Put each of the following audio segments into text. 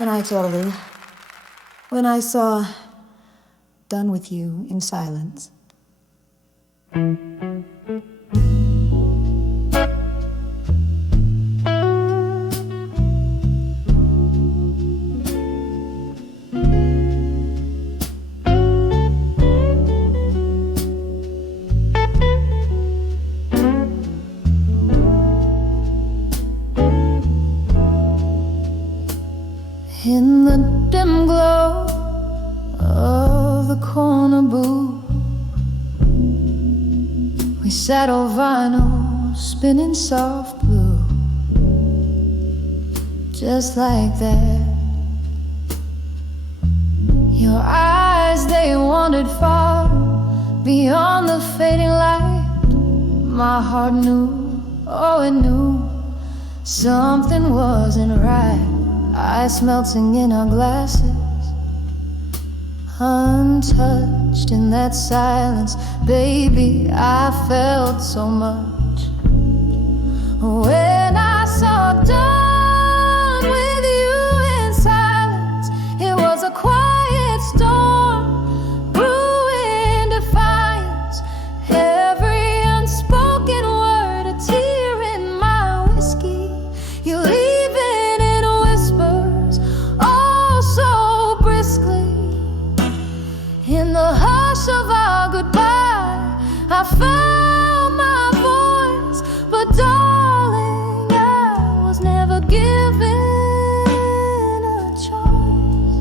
And I totally, when I saw Done With You in Silence. In the dim glow of the corner booth, we sat on vinyl, spinning soft blue. Just like that, your eyes, they wandered far beyond the fading light. My heart knew, oh it knew, something wasn't right. Ice melting in our glasses, untouched in that silence. Baby, I felt so much when I saw Done With You in Silence. It was a quiet storm, brewing defiance. Every unspoken word, a tear in my whiskey. You leaving in whispers, oh so briskly. In the hush of our goodbye, I found my voice. But darling, I was never given a choice.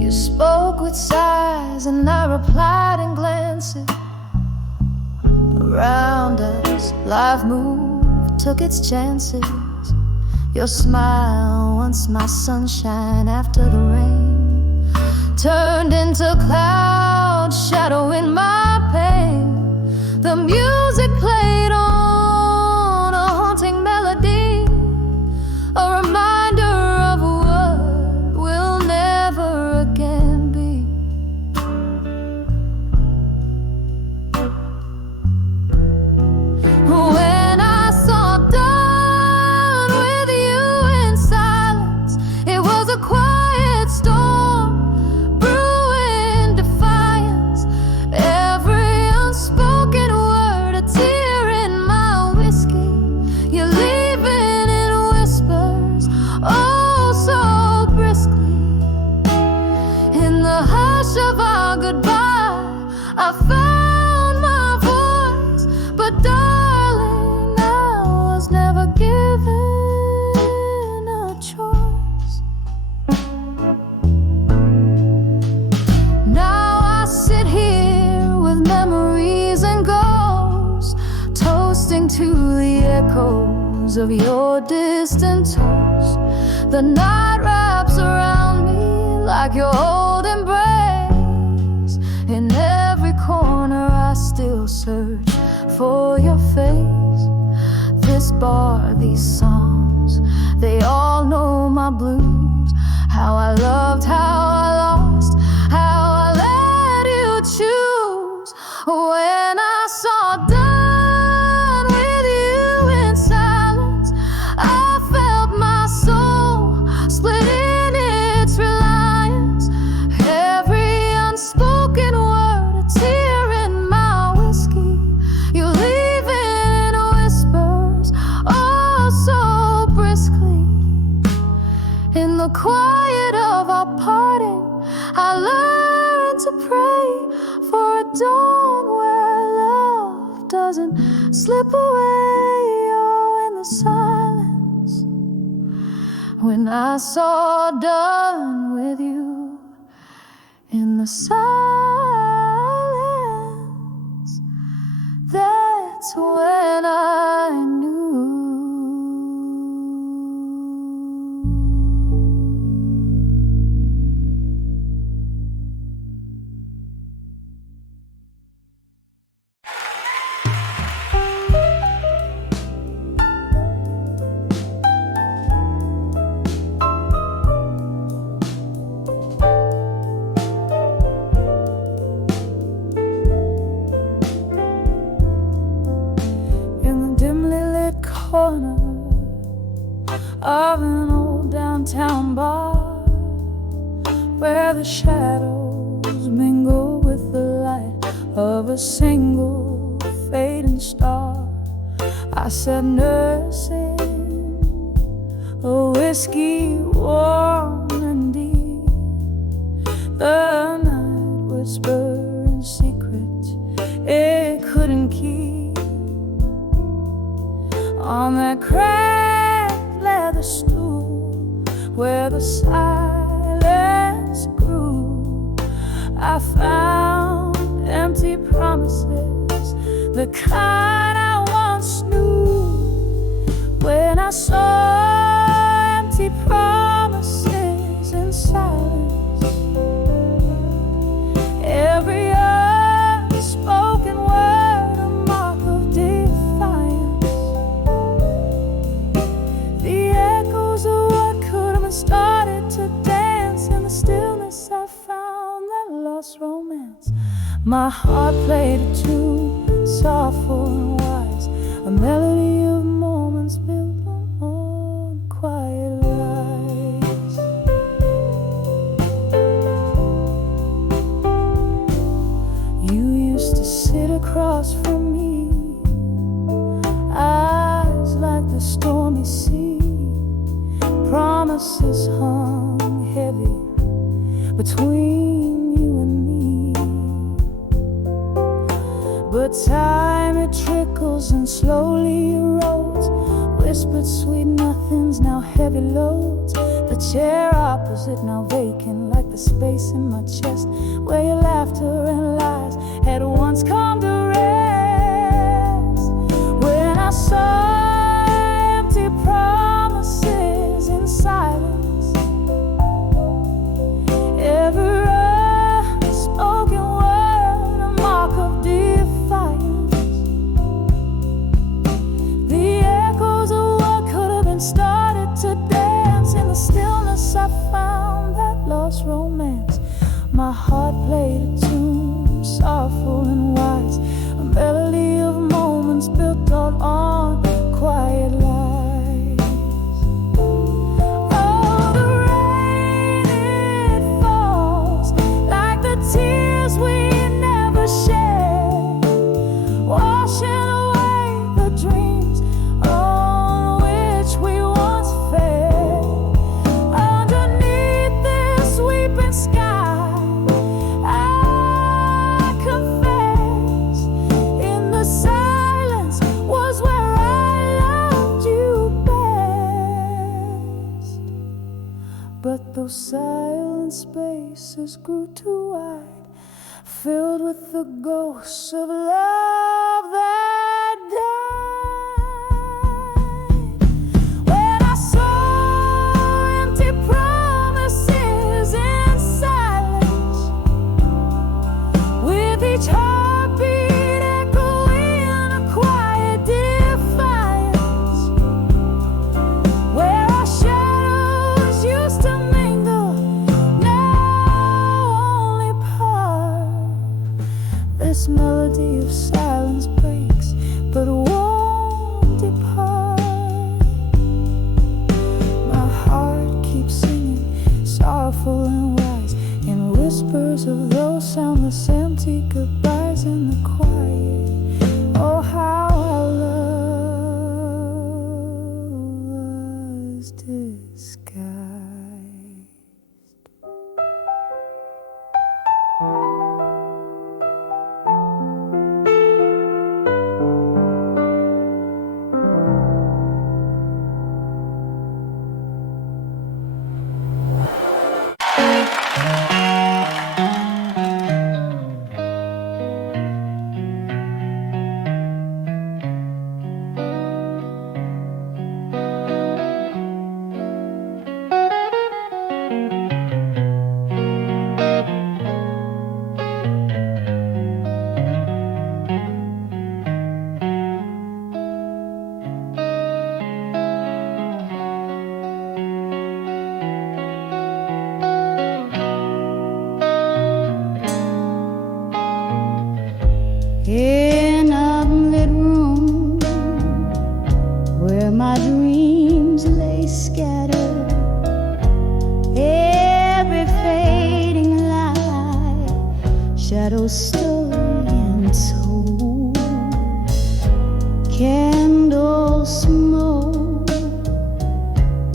You spoke with sighs and I replied in glances. Around us, life moved, took its chances. Your smile, once my sunshine after the rain, turned into cloud shadow in my pain. The music played on a haunting melody, a reminder of what will never again be. When I saw Done With You in Silence, it was a quiet storm, brewing defiance. Every unspoken word, a tear in my whiskey. You're leaving in whispers, oh so briskly. In the hush of our goodbye, I found my voice. But darling, I was never given a choice. Now I sit here with memories and ghosts, toasting to the echoes of your distant toast. The night wraps around me like your old embrace. In every corner I still search for your face. This bar, these songs, they all know my blues. How I loved, how I lost, how I let you choose. When I saw Done With You in Silence, I felt my soul split in its reliance. Every unspoken word, a tear in my whiskey. You leaving in whispers, oh so briskly. In the quiet of our parting, I learned to pray for a dawn where love doesn't slip away. Oh, in the silence, when I saw Done With You in the silence, that's when I knew. corner of an old downtown bar, where the shadows mingle with the light of a single fading star. I sat nursing a whiskey warm and deep. The night whispering secrets it couldn't keep. On that cracked leather stool where the silence grew, I found empty promises, the kind I once knew. When I saw empty promises in silence, every unspoken word a mark of defiance, the echoes of what could have been started to dance. In the stillness I found that lost romance. My heart played a tune, soulful and wise, a melody of moments built on quiet lies. You used to sit across from me, eyes like the stormy sea. Promises hung heavy between you and me. But time it trickles and slowly erodes, whispered sweet nothings, now heavy loads. The chair opposite now vacant, like the space in my chest where your laughter and lies had once come to rest. When I saw empty promises in silence, every unspoken word a mark of defiance, the echoes of what could have been started to dance. In the stillness I found that lost romance. My heart played a tune, soulful and wise, a melody of moments built all on quiet lies. Oh, the rain, it falls like the tears we never shared, washing away the dreams on which we once fed. Underneath this weeping sky, I confess, in the silence was where I loved you best. But those silent spaces grew too wide, filled with the ghosts of love that died. When I saw empty promises in silence, with each heartbeat echoing a quiet defiance, where our shadows used to mingle, now only part. This melody of silence breaks, but won't depart. My heart keeps singing, sorrowful and wise, in whispers of those soundless empty goodbyes in the quiet. Oh, how our love was disguised. In a lit room where my dreams lay scatter every fading light, shadows story untold, candle smoke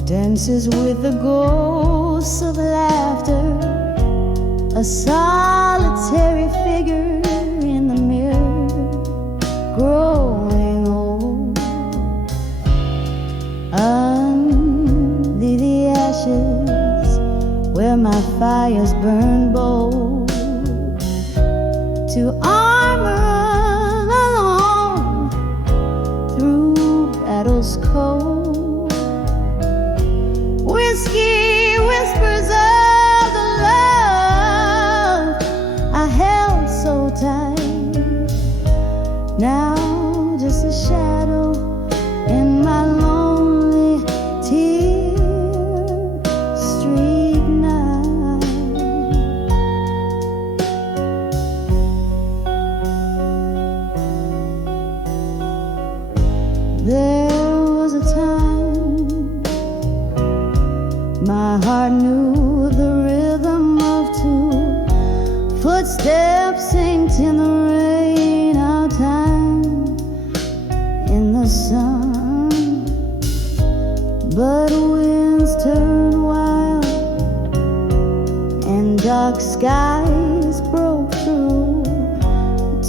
dances with the ghosts of laughter, a solitary figure in the mirror, growing old. Under the ashes where my fires burn bold, to armor alone through battles cold. Whiskey whispers of the love I held so tight, now just a shadow in my lonely tear street night. There was a time my heart knew the rhythm of two footsteps synced in the rain, our time in the sun. But winds turn wild and dark skies broke through,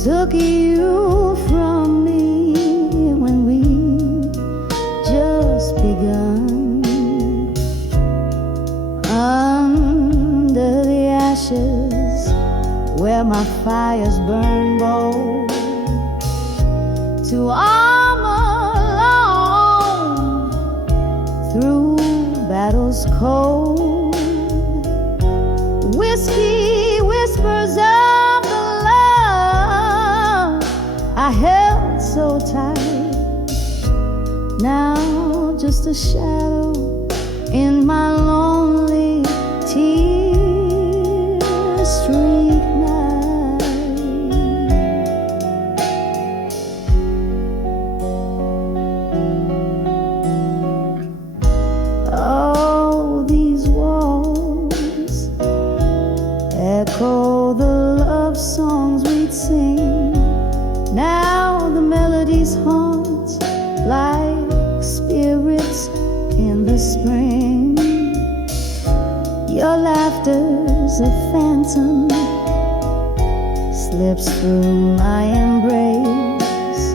took you from me when we just begun. Under the ashes where my fires burn bold, to armor alone through battles cold. Whiskey whispers of the love I held so tight, now just a shadow in my lonely tear street night. Oh, these walls echo the love songs we'd sing, now the melodies haunt like spirits in the spring. Your laughter's a phantom, slips through my embrace.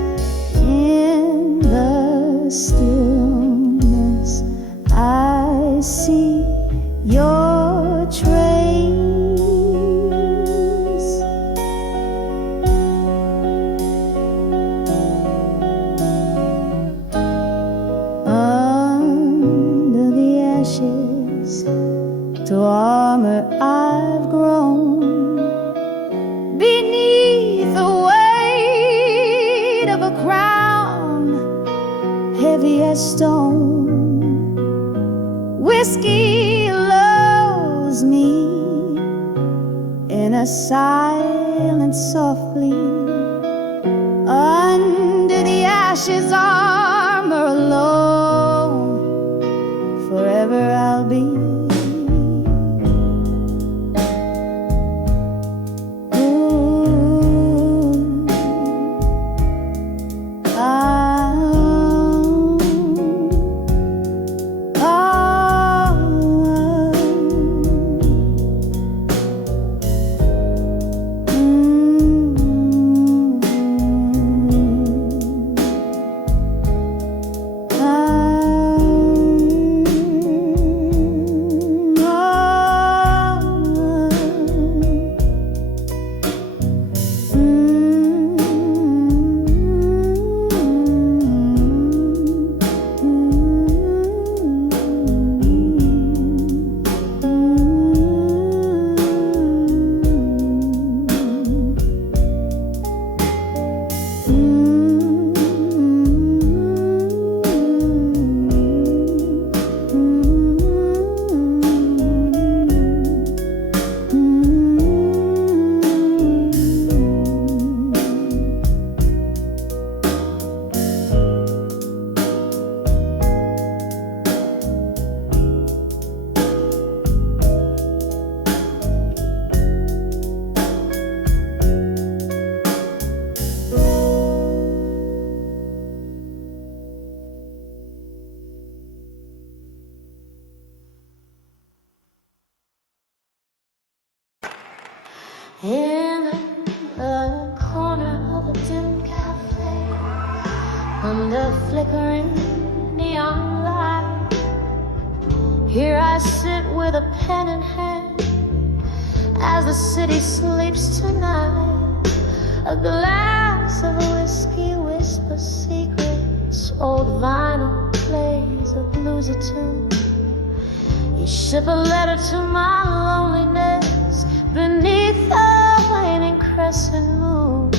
In the stillness I see your trace. Under the ashes to armor I've grown, beneath the weight of a crown heavy as stone. Whiskey lulls me in a silence softly. Under the ashes armor alone, forever I'll be. In the corner of a dim cafe, under flickering neon light, here I sit with a pen in hand as the city sleeps tonight. A glass of whiskey whispers secrets, old vinyl plays a bluesy tune. You ship a letter to my loneliness beneath the waning crescent moon.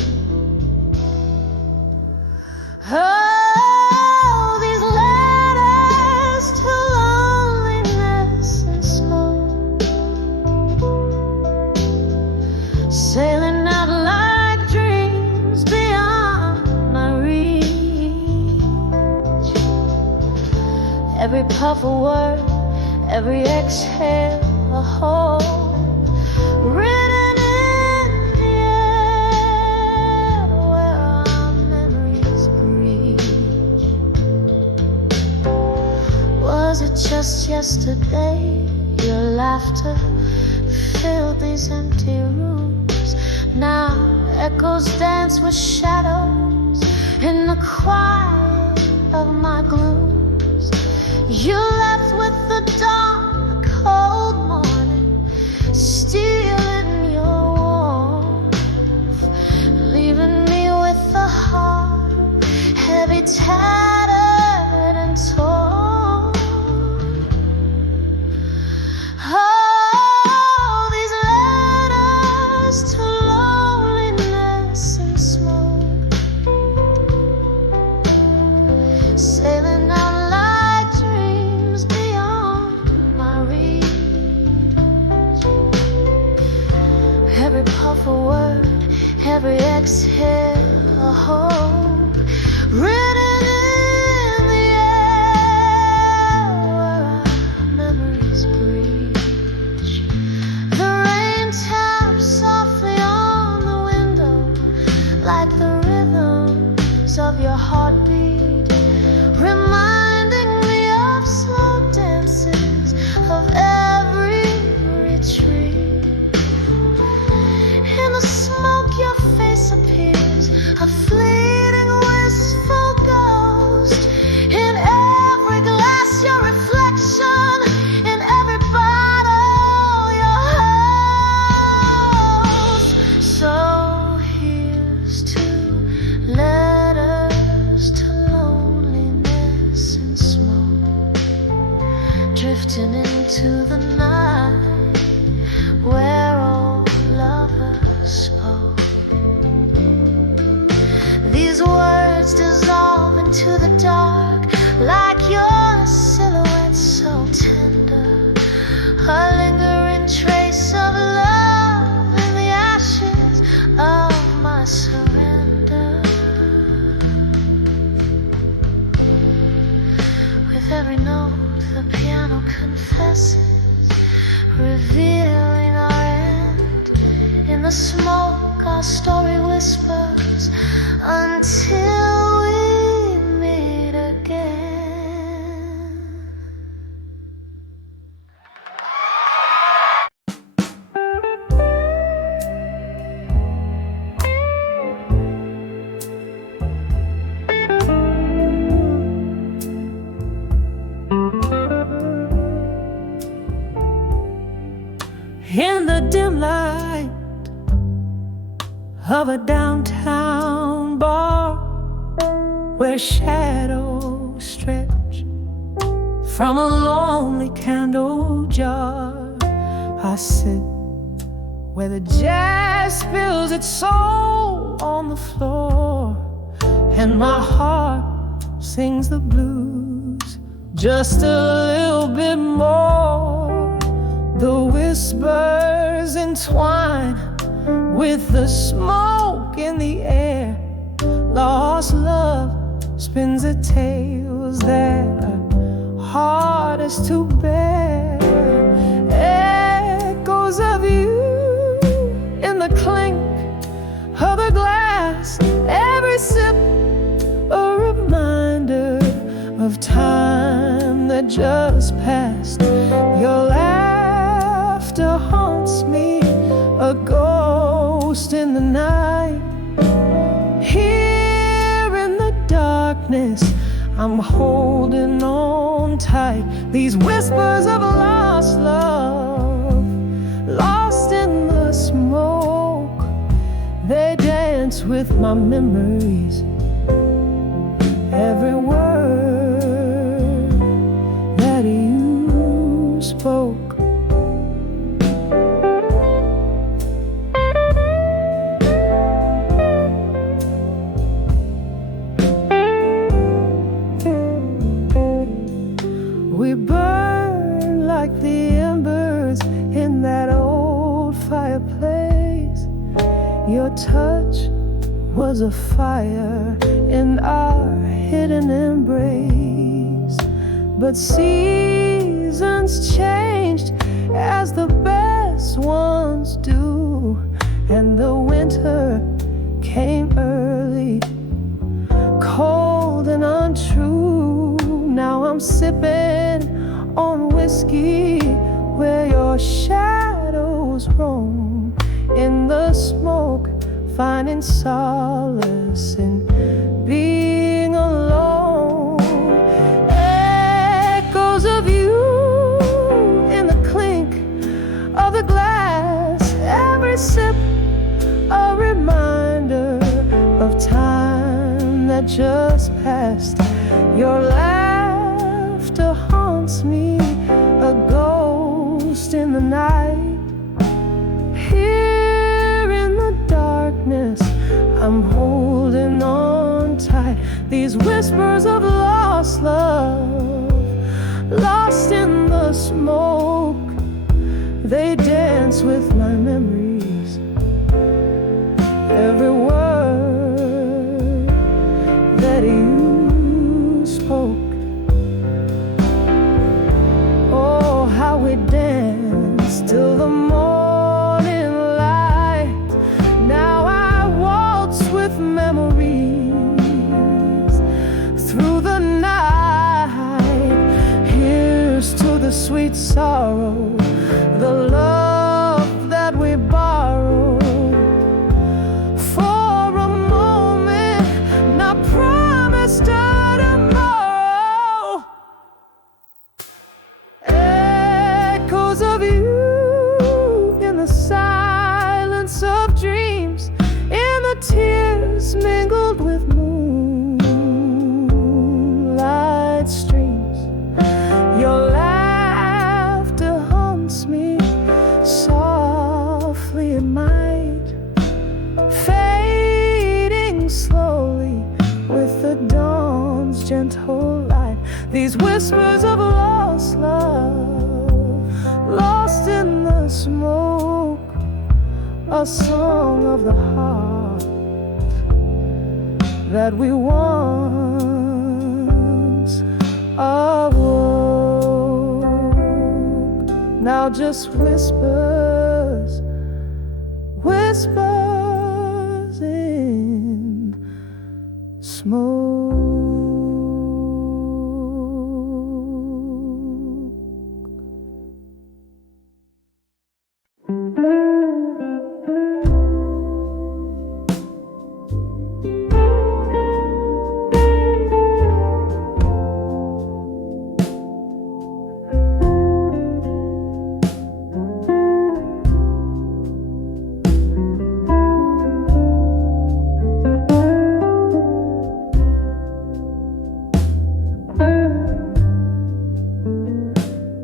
Oh, these letters to loneliness and smoke, sailing out like dreams beyond my reach. Every puff a word, every exhale a hope, written in the air where our memories breach. Was it just yesterday your laughter filled these empty rooms? Now echoes dance with shadows in the quiet of my glooms. You left with the dawn, the cold morning, stealing your warmth, leaving me with a heart heavy, tattered and torn. Oh, these letters to loneliness and smoke, sailing out like dreams beyond my reach. Every puff a word, every exhale a hope, written in the air where our memories breach. The rain taps softly on the window like the rhythms of your heartbeat, reminding me of slow dances of every retreat. In the smoke your face appears, a fleeting wistful ghost. In every glass your reflection, in every bottle your host. So here's to letters to loneliness and smoke, drifting into the night where old lovers spoke. These words dissolve into the dark like your silhouette so tender, a lingering trace of love in the ashes of my surrender. With every note the piano confesses, revealing our end. In the smoke our story whispers until we meet again. In the dim light of a downtown bar, where shadows stretch from a lonely candle jar, I sit where the jazz spills its soul on the floor, and my heart sings the blues just a little bit more. The whispers entwine with the smoke in the air. Lost love spins the tales that are hardest to bear. Echoes of you in the clink of the glass, every sip a reminder of time that just passed. Your laughter haunts me, a ghost ghost in the night. Here in the darkness, I'm holding on tight. These whispers of lost love, lost in the smoke, they dance with my memories. Every word that you spoke. We burn like the embers in that old fireplace. Your touch was a fire in our hidden embrace. But seasons changed as the best ones do, and the winter came early, cold and untrue. Now I'm sipping on whiskey where your shadows roam in the smoke, finding solace in being alone. Echoes of you in the clink of the glass, every sip a reminder of time that just passed. Your laughter haunts me, a ghost in the night. Here in the darkness, I'm holding on tight. These whispers of lost love, lost in the smoke, they dance with my memories. Every word that you spoke. Oh, how we danced till the morning light. Now I waltz with memories through the night. Here's to the sweet sorrow, the love that we borrowed. For a moment, now promised tomorrow. Echoes of you in the silence of dreams, in the tears mingled with moonlight streams. Your laughter haunts me softly at night, fading slowly with the dawn's gentle light. These whispers of lost love, lost in the smoke, a song of the heart that we once awoke. Now just whispers, whispers in smoke.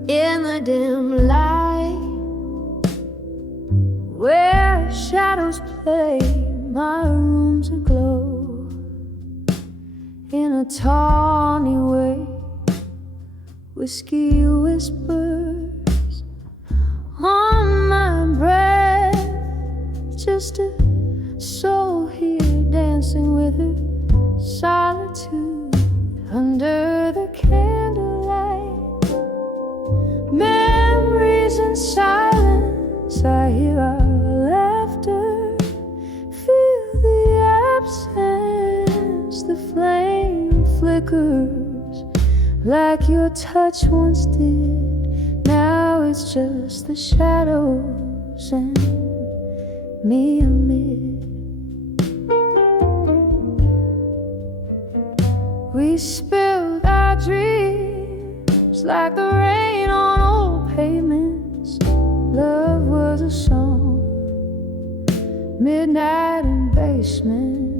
In the dim light, where shadows play, my room's aglow in a tawny way. Whiskey whispers on my breath, just a soul here dancing with her solitude under the candlelight. Memories in silence, I hear our laughter, feel the absence, the flame flickers like your touch once did. Now it's just the shadows and me amid. We spilled our dreams like the rain on old pavements. Love was a song, midnight in basement.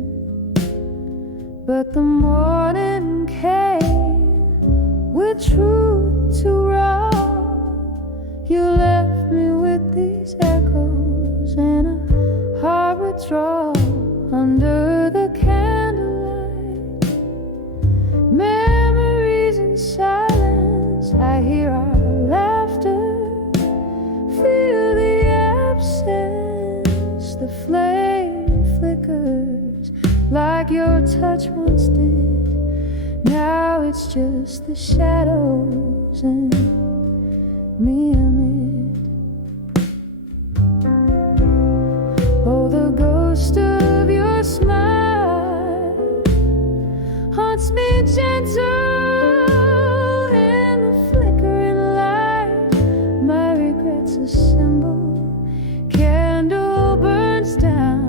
But the morning came with truth to rob. You left me with these echoes and a heart withdrawal under the candlelight. Memories in silence, I hear our laughter, feel the absence. The flame flickers like your touch once did. Now it's just the shadows and me amid. Oh, the ghost of your smile haunts me gentle in the flickering light. My regrets assemble, candle burns down.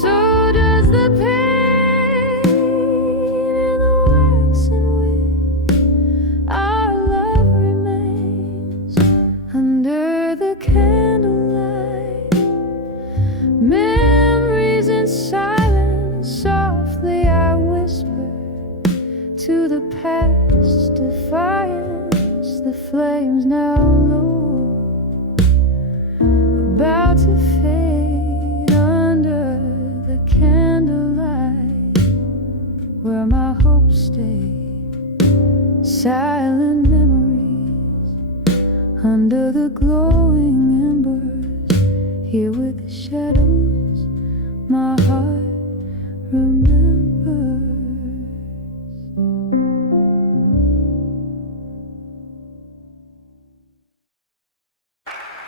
So does the pain in the waxen wick. Our love remains under the candlelight. Memories in silence, softly I whisper to the past, defiance. The flames now low, about to fade under the candlelight, where my hopes stay. Silent memories under the glowing embers, here with the shadows my heart remembers.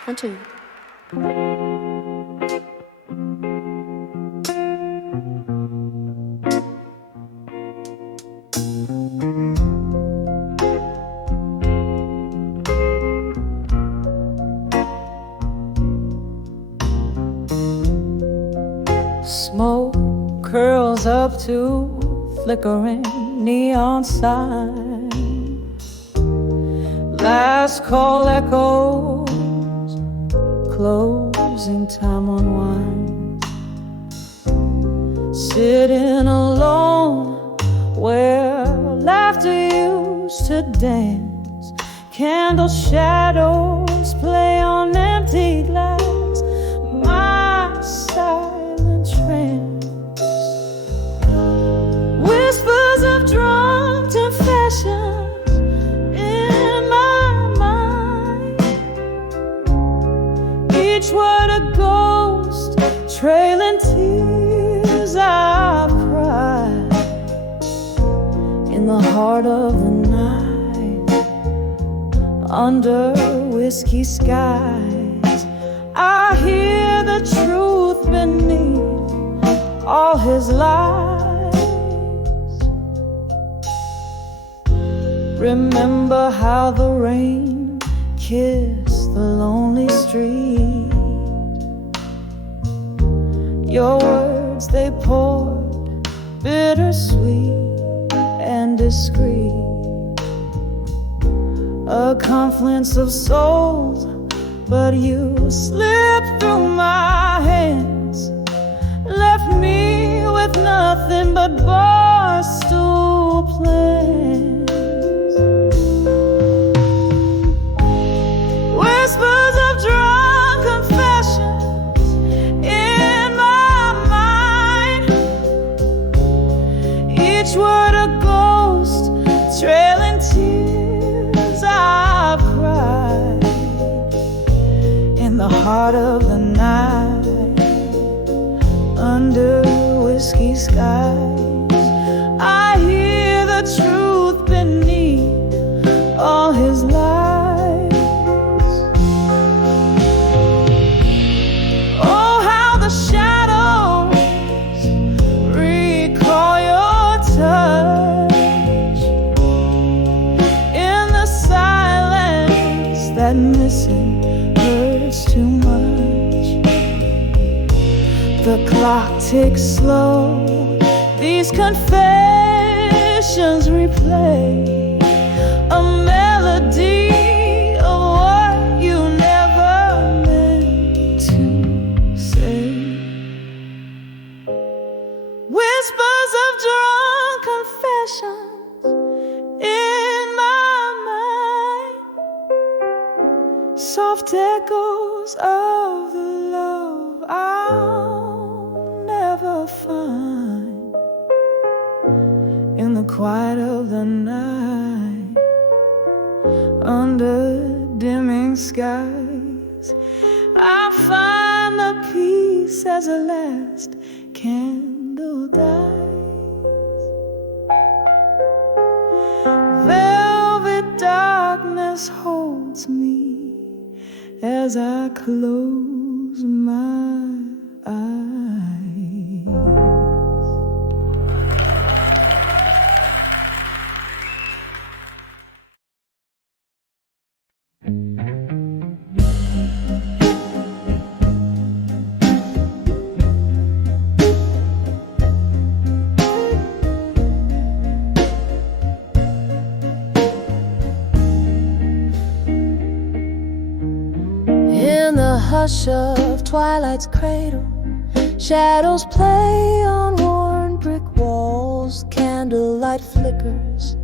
Hunter. Smoke curls up to flickering neon signs. Last call echoes, closing time unwinds. Sitting alone where laughter used to dance. Candle shadows play on empty glass. My silent trance, whispers of drunk confessions in my mind. Each word a ghost, trailing tears I've cried. In the heart of the night, under whiskey skies, I hear the truth beneath all his lies. Remember how the rain kissed the lonely street. Your words, they poured bittersweet and discreet. A confluence of souls, but you slipped through my hands, left me with nothing but barstool plans. Whispers of drunk confessions in my mind. Each word a ghost, trailing tears I've cried. In the heart of the night, under whiskey skies, I hear the truth beneath all his lies. Oh, how the shadows recall your touch. In the silence, that missing hurts too much. The clock ticks slow, these confessions replay a melody of what you never meant to say. Whispers of drunk confessions in my mind, soft echoes of the love I'll never find. In the quiet of the night, under dimming skies, I find the peace as a last candle dies. Velvet darkness holds me as I close my eyes. In the hush of twilight's cradle, shadows play on worn brick walls. Candlelight flickers,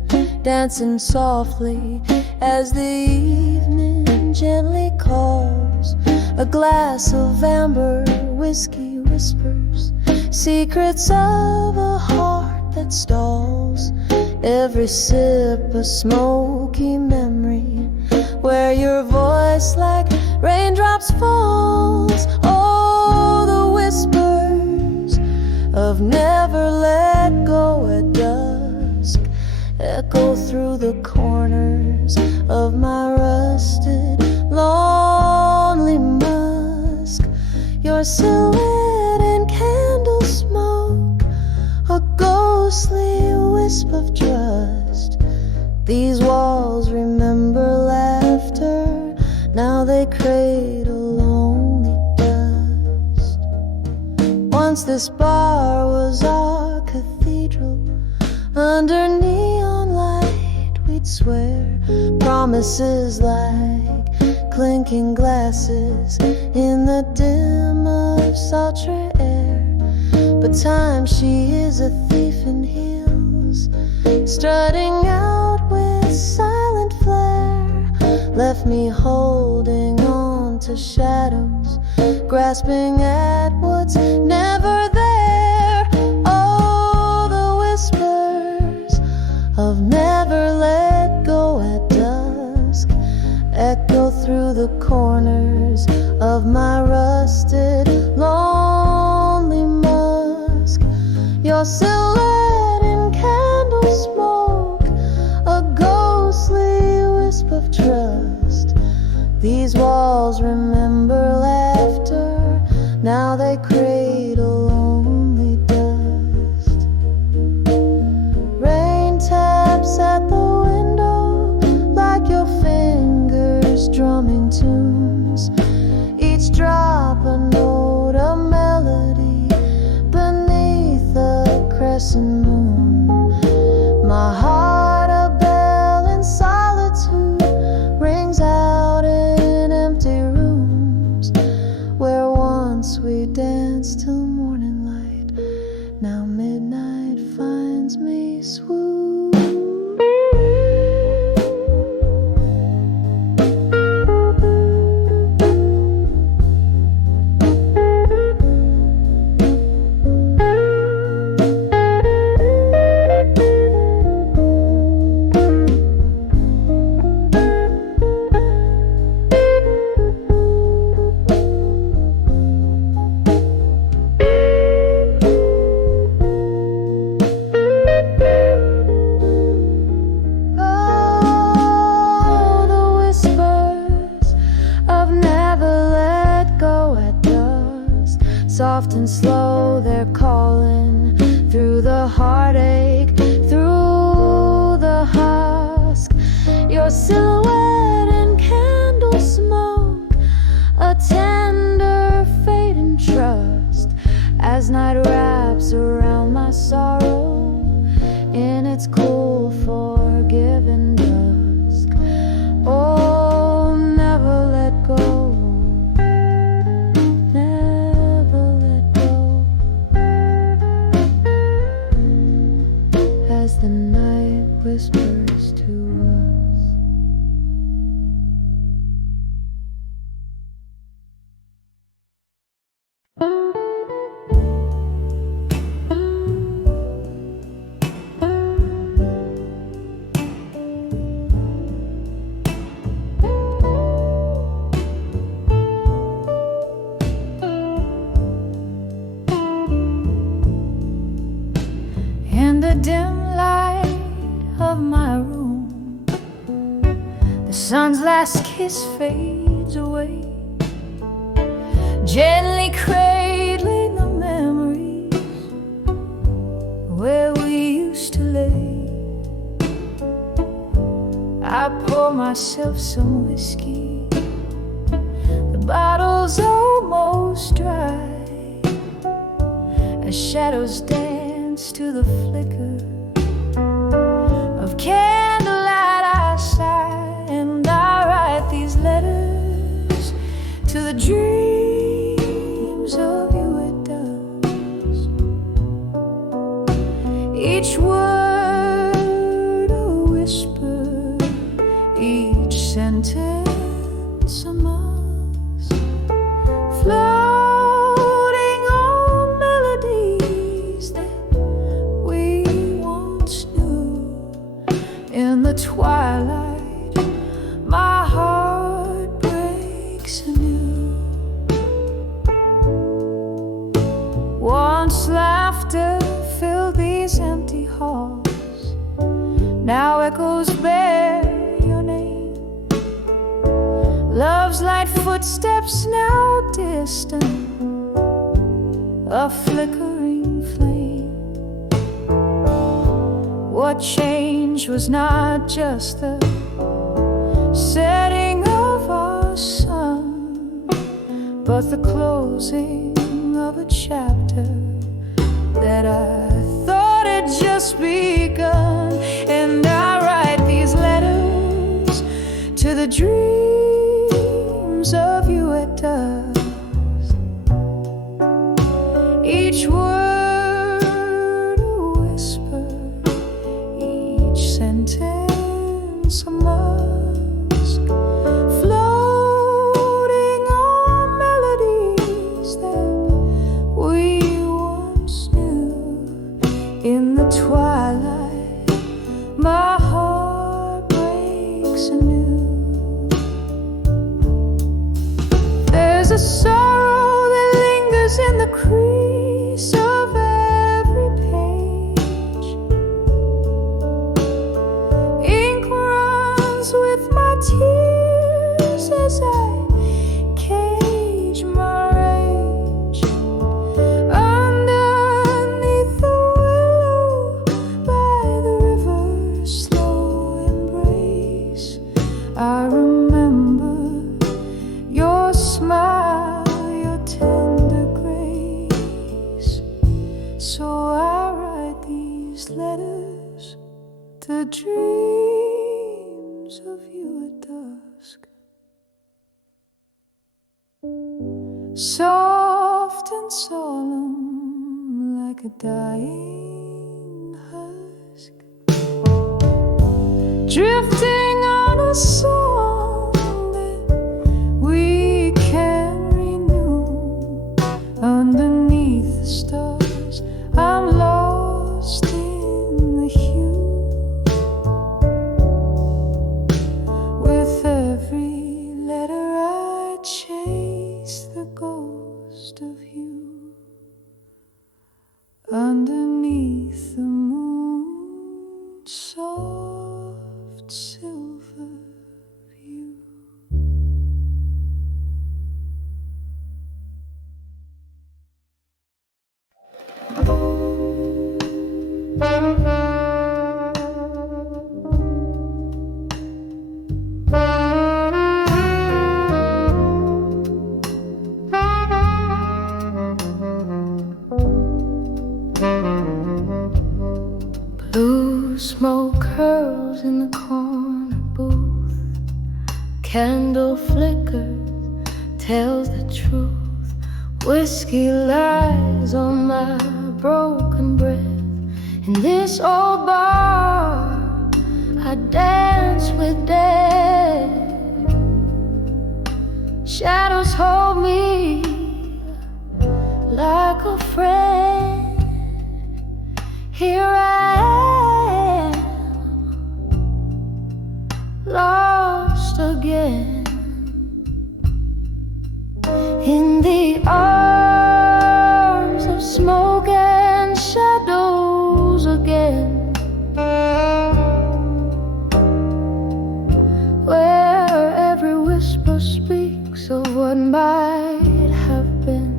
dancing softly as the evening gently calls. A glass of amber whiskey whispers secrets of a heart that stalls. Every sip a smoky memory where your voice like raindrops falls. Oh, the whispers of never let go at dusk echo through the corners of my rusted, lonely musk. Your silhouette in candle smoke, a ghostly wisp of trust. These walls remember laughter, now they cradle only dust. Once this bar was our cathedral, under neon light we'd swear promises like clinking glasses in the dim of sultry air. But time, she is a thief in heels, strutting out with silent flair, left me holding on to shadows, grasping at what's never there. Oh, the whispers of never let go at dusk echo through the corners of my rusted, lonely musk. Your silhouette in candle smoke, a ghostly wisp of trust. These walls remember laughter, now they cradle only dust. Rain taps at the window like your fingers drumming tunes, each drop a note, a melody beneath the crescent moon. My heart a bell in solitude rings out in empty rooms, where once we danced till morning light, now midnight finds me swoon. Soft and slow, they're calling through the heartache, through the husk. Your silhouette in candle smoke, a tender fate and trust. close to us. In the dim light of my room, the sun's last kiss fades away, gently cradling the memories where we used to lay. I pour myself some whiskey, the bottle's almost dry, as shadows dance to the flicker of candlelight. I sigh and I write these letters to the dreams of you at dusk. Each word a whisper, each sentence a musk, floating on melodies that we once knew. In the twilight, my heart breaks anew. Once laughter filled these empty halls, now echoes bear your name. Love's light footsteps now distant, a flickering flame. What changed was not just the setting of our sun, but the closing of a chapter that I thought had just begun. And I write these letters to the dreams of you at dusk. Each word a whisper, each sentence a musk, floating on melodies that we once knew. In the twilight, my heart breaks anew. There's a sorrow that lingers in the crease of every page. Ink runs with my tears as I cage my rage. Underneath the willow by the river's slow embrace, I remember your smile, your tender grace. So I write these letters to dreams of you at dusk. Soft and solemn like a dying husk, drifting on a song that we can renew. Underneath the stars, I'm lost in the hue. With every letter I chase the ghost of you. Underneath the moon's soft silver view. Blue smoke curls in the corner booth, candle flickers, tells the truth. Whiskey lies on my broken breath. In this old bar, I dance with death. Shadows hold me like a friend. Here I am, lost again in the arms of smoke and shadows again, where every whisper speaks of what might have been.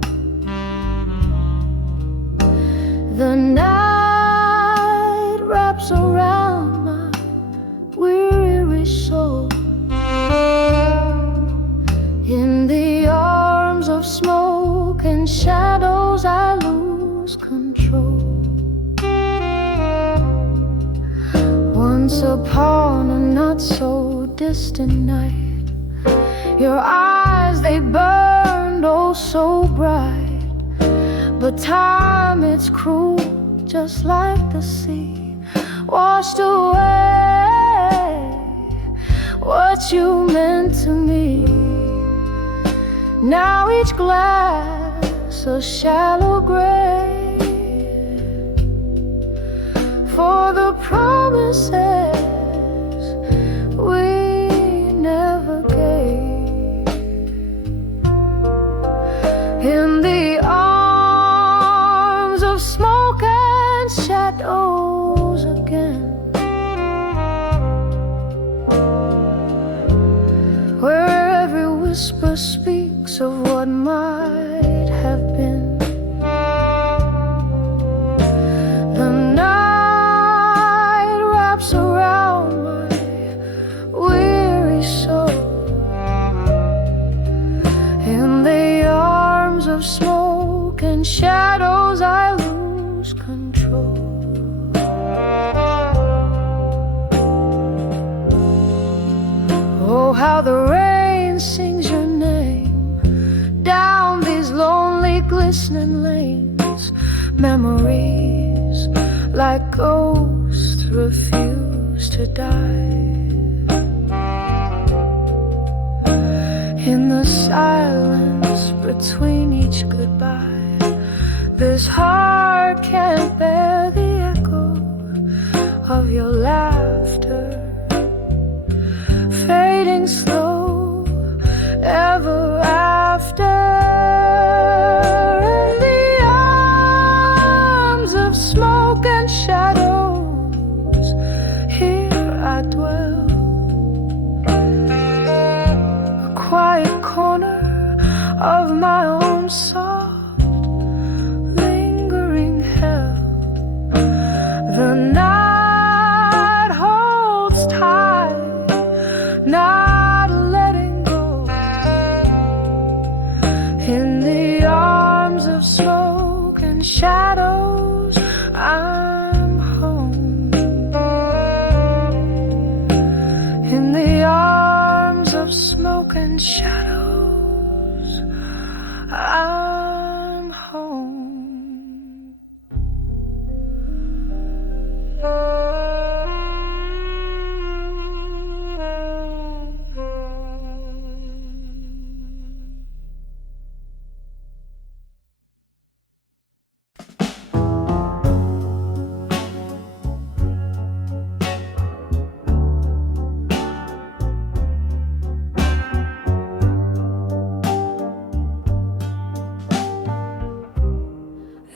The night wraps around my weary soul. In the arms of smoke and shadows I lose control. Once upon a not so distant night, your eyes, they burned oh so bright. But time, it's cruel, just like the sea, washed away what you meant to me. Now each glass a shallow grave for the promises we never gave. In the arms of smoke and shadows again, where every whisper speaks of what might have been. The night wraps around my weary soul. In the arms of smoke and shadows I lose control. Oh, how the rain sings your name down these lonely glistening lanes. Memories like ghosts refuse to die. In the silence between each goodbye, this heart can't bear the echo of your laughter, fading slow ever after. In the arms of smoke and shadows, here I dwell, a quiet corner of my own soft, lingering hell. The night holds tight, not letting go. In the arms of smoke and shadows, I'm home. In the arms of smoke and shadows, I'm home.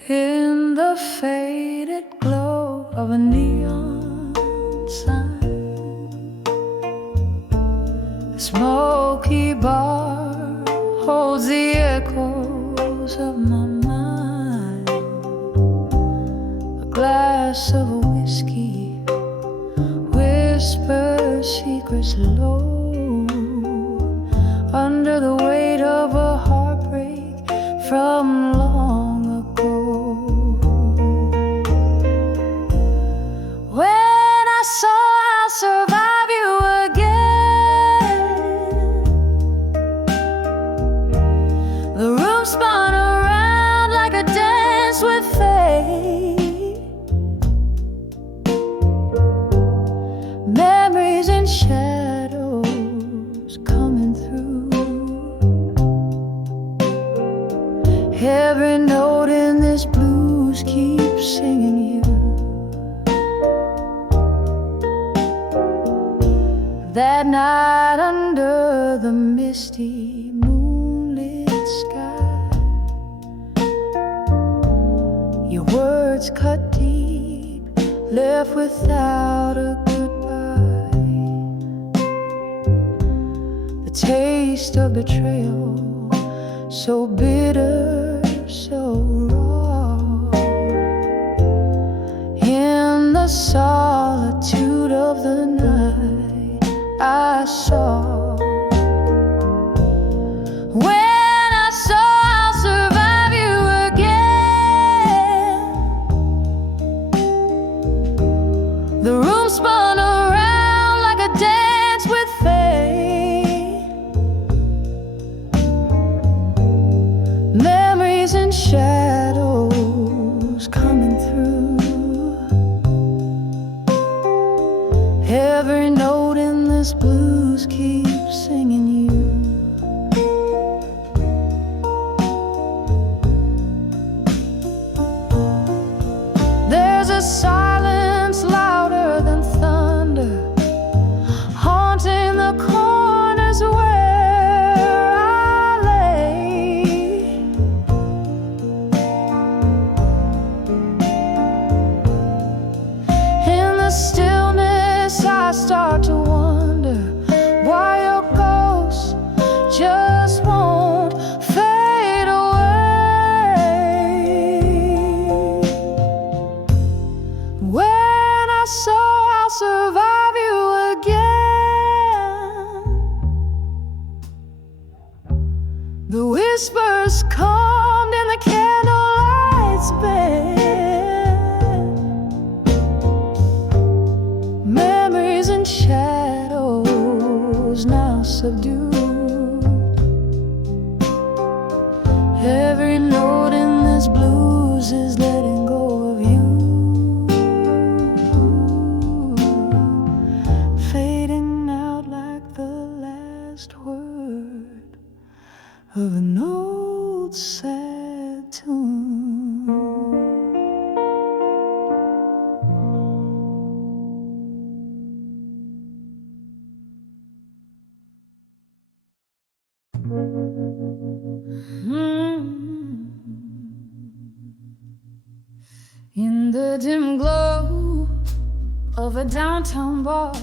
In the faded glow of a neon sign, the smoky bar holds the echoes of my mind. A glass of whiskey whispers secrets low, under the weight of a heartbreak from long ago. When I saw I'll survive you again, the room spun around like a dance with fate. and shadows coming through. Every note in this blues keeps singing you. That night under the misty moonlit sky, your words cut deep, left without a goodbye. The taste of betrayal, so bitter, so raw. In the solitude of the night, I saw. When I saw I'll survive you again, the room spun around like a dance with fate. Memories and shadows coming through. Every note in this blues keeps singing you. There's a silence louder than thunder, haunting the corners where I lay. In the stillness I start to wonder why your ghost just won't fade away. When I saw I'll survive you again, the whispers calmed in the candlelight's bed. Memories and shadows now subdued. Every note in this blues is letting go of you, fading out like the last word of an old sad tune. In the dim glow of a downtown bar,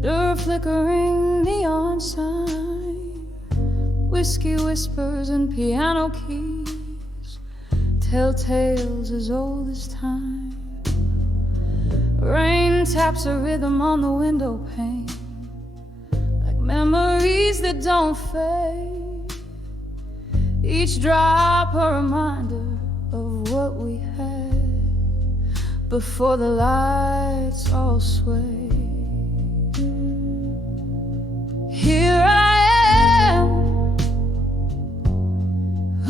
the flickering neon sign, whiskey whispers and piano keys tell tales as old as time. Rain taps a rhythm on the window pane, like memories that don't fade. Each drop a reminder of what we had before the lights all sway. Here I am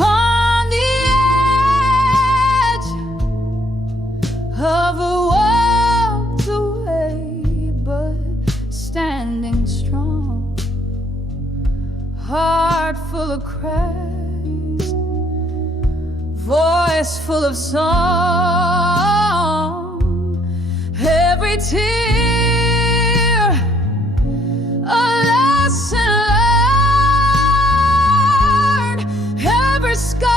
on the edge of a walked away, but standing strong, heart full of cracks, voice full of song. Every tear a lesson learned, every scar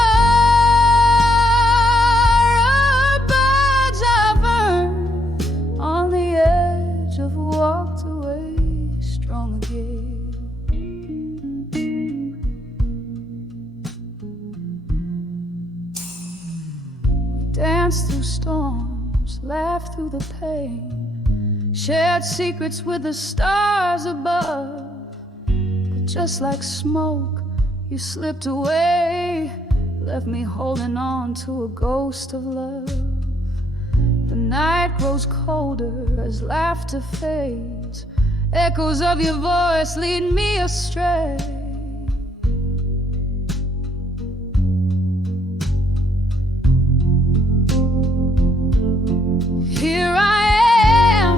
a badge I've earned. On the edge of walked away, strong again. Danced through storms, laughed through the pain, shared secrets with the stars above. But just like smoke, you slipped away, left me holding on to a ghost of love. The night grows colder as laughter fades, echoes of your voice lead me astray. Here I am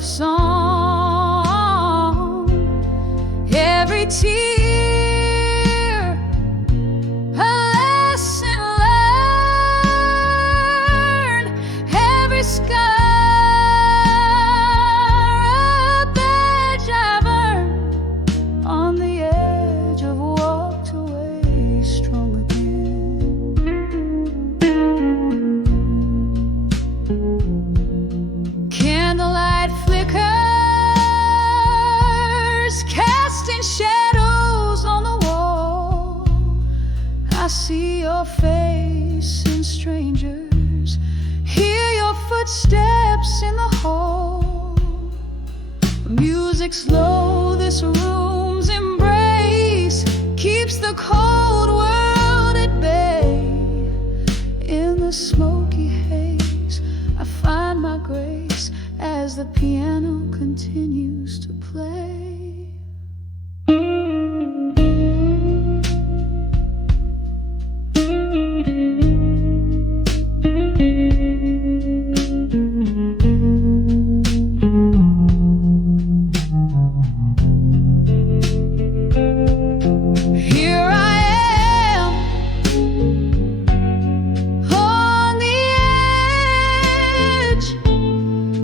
love song. Every tear a lesson learned. Every scar a badge I've earned. On the edge I've walked away strong again. Candlelight flickers, casting shadows on the wall. I see your face in strangers, hear your footsteps in the hall. Music slow, this room's embrace keeps the cold world at bay. In the smoky haze I find my grace as the piano continues to play. Here I am on the edge,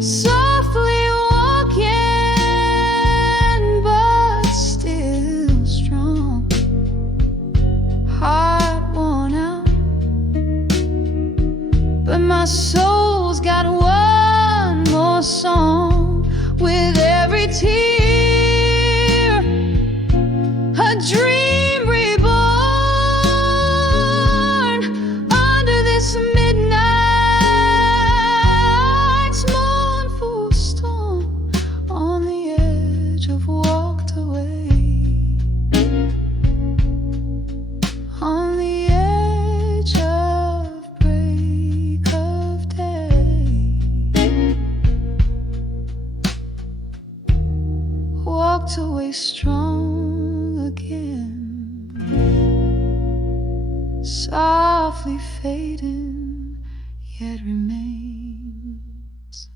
softly walking, but still strong. Heart worn out, but my soul's got one more song. With every tear, a dream reborn. Under this midnight's mournful storm, on the edge I've walked away. On the edge of break of day, walked away strong again. Softly fading, yet remains.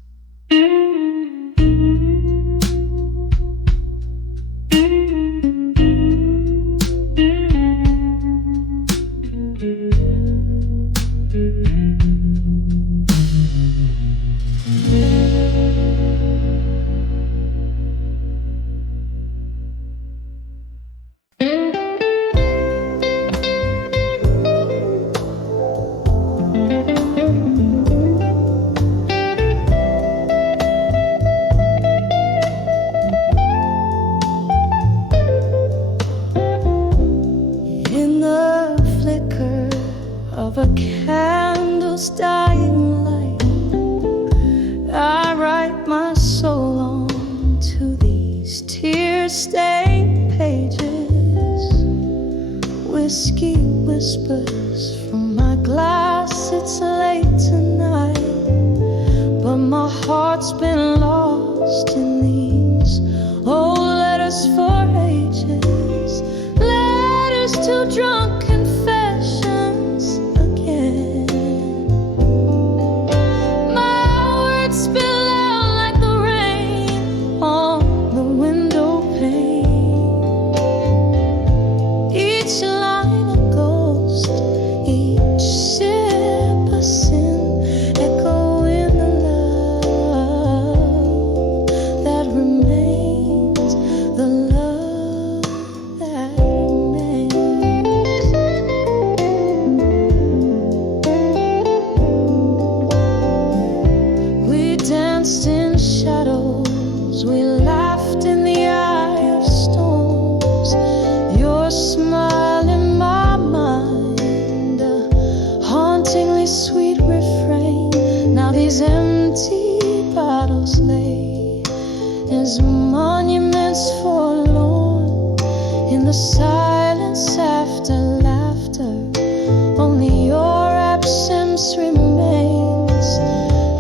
In the flicker of a candle's dying light, I write my soul onto these tear-stained pages. Whiskey whispers from my glass, it's late tonight, but my heart's been lost in these old letters for ages. Letters to drunk confessions again. My words spill out like the rain on the window pane. Each line a ghost, each sip a sin, echo in the love that remains, the love that remains. We danced in shadows, we laughed in the eye of storms. Your smile in my mind, a hauntingly sweet refrain. Now these empty bottles lay as monuments forlorn in the silence after laughter. Only your absence remains.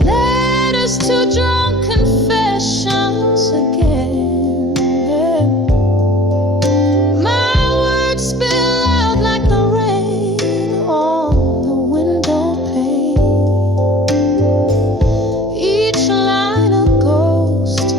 Letters to drunk confessions again. My words spill out like the rain on the window pane. Each line a ghost,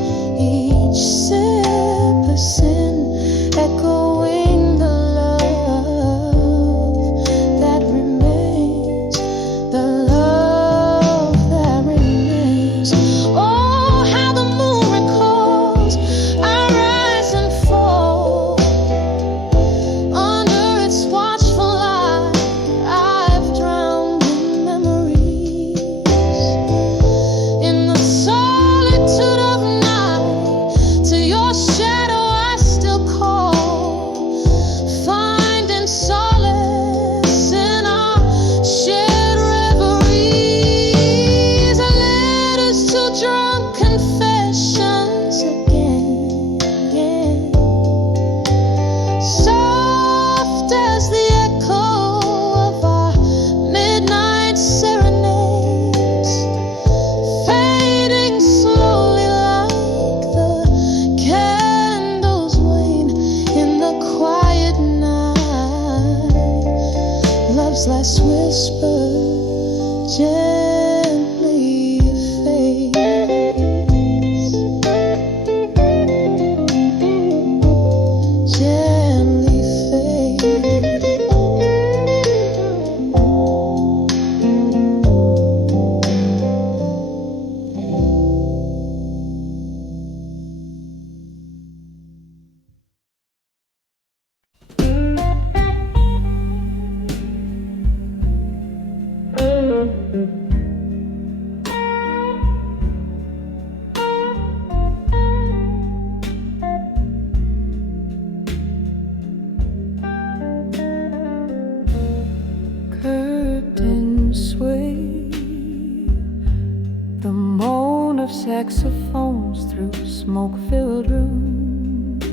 of saxophones through smoke-filled rooms,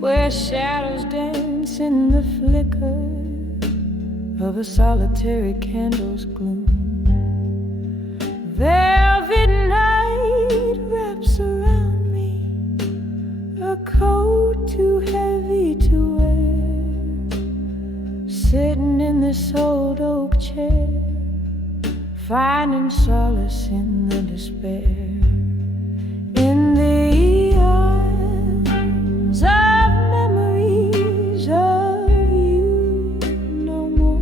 where shadows dance in the flicker of a solitary candle's gloom. Velvet night wraps around me, a coat too heavy to wear, sitting in this old oak chair, finding solace in the despair. In the arms of memories of you no more,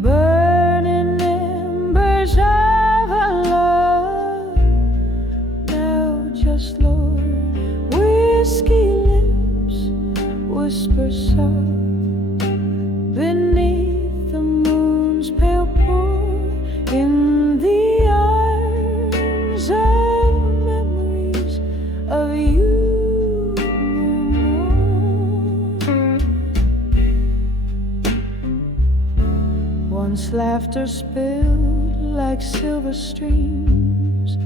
burning embers of our love. Now just Lord, whiskey lips whisper soft beneath the moon's pale pour, in the arms of memories of you no more. Once laughter spilled like silver streams,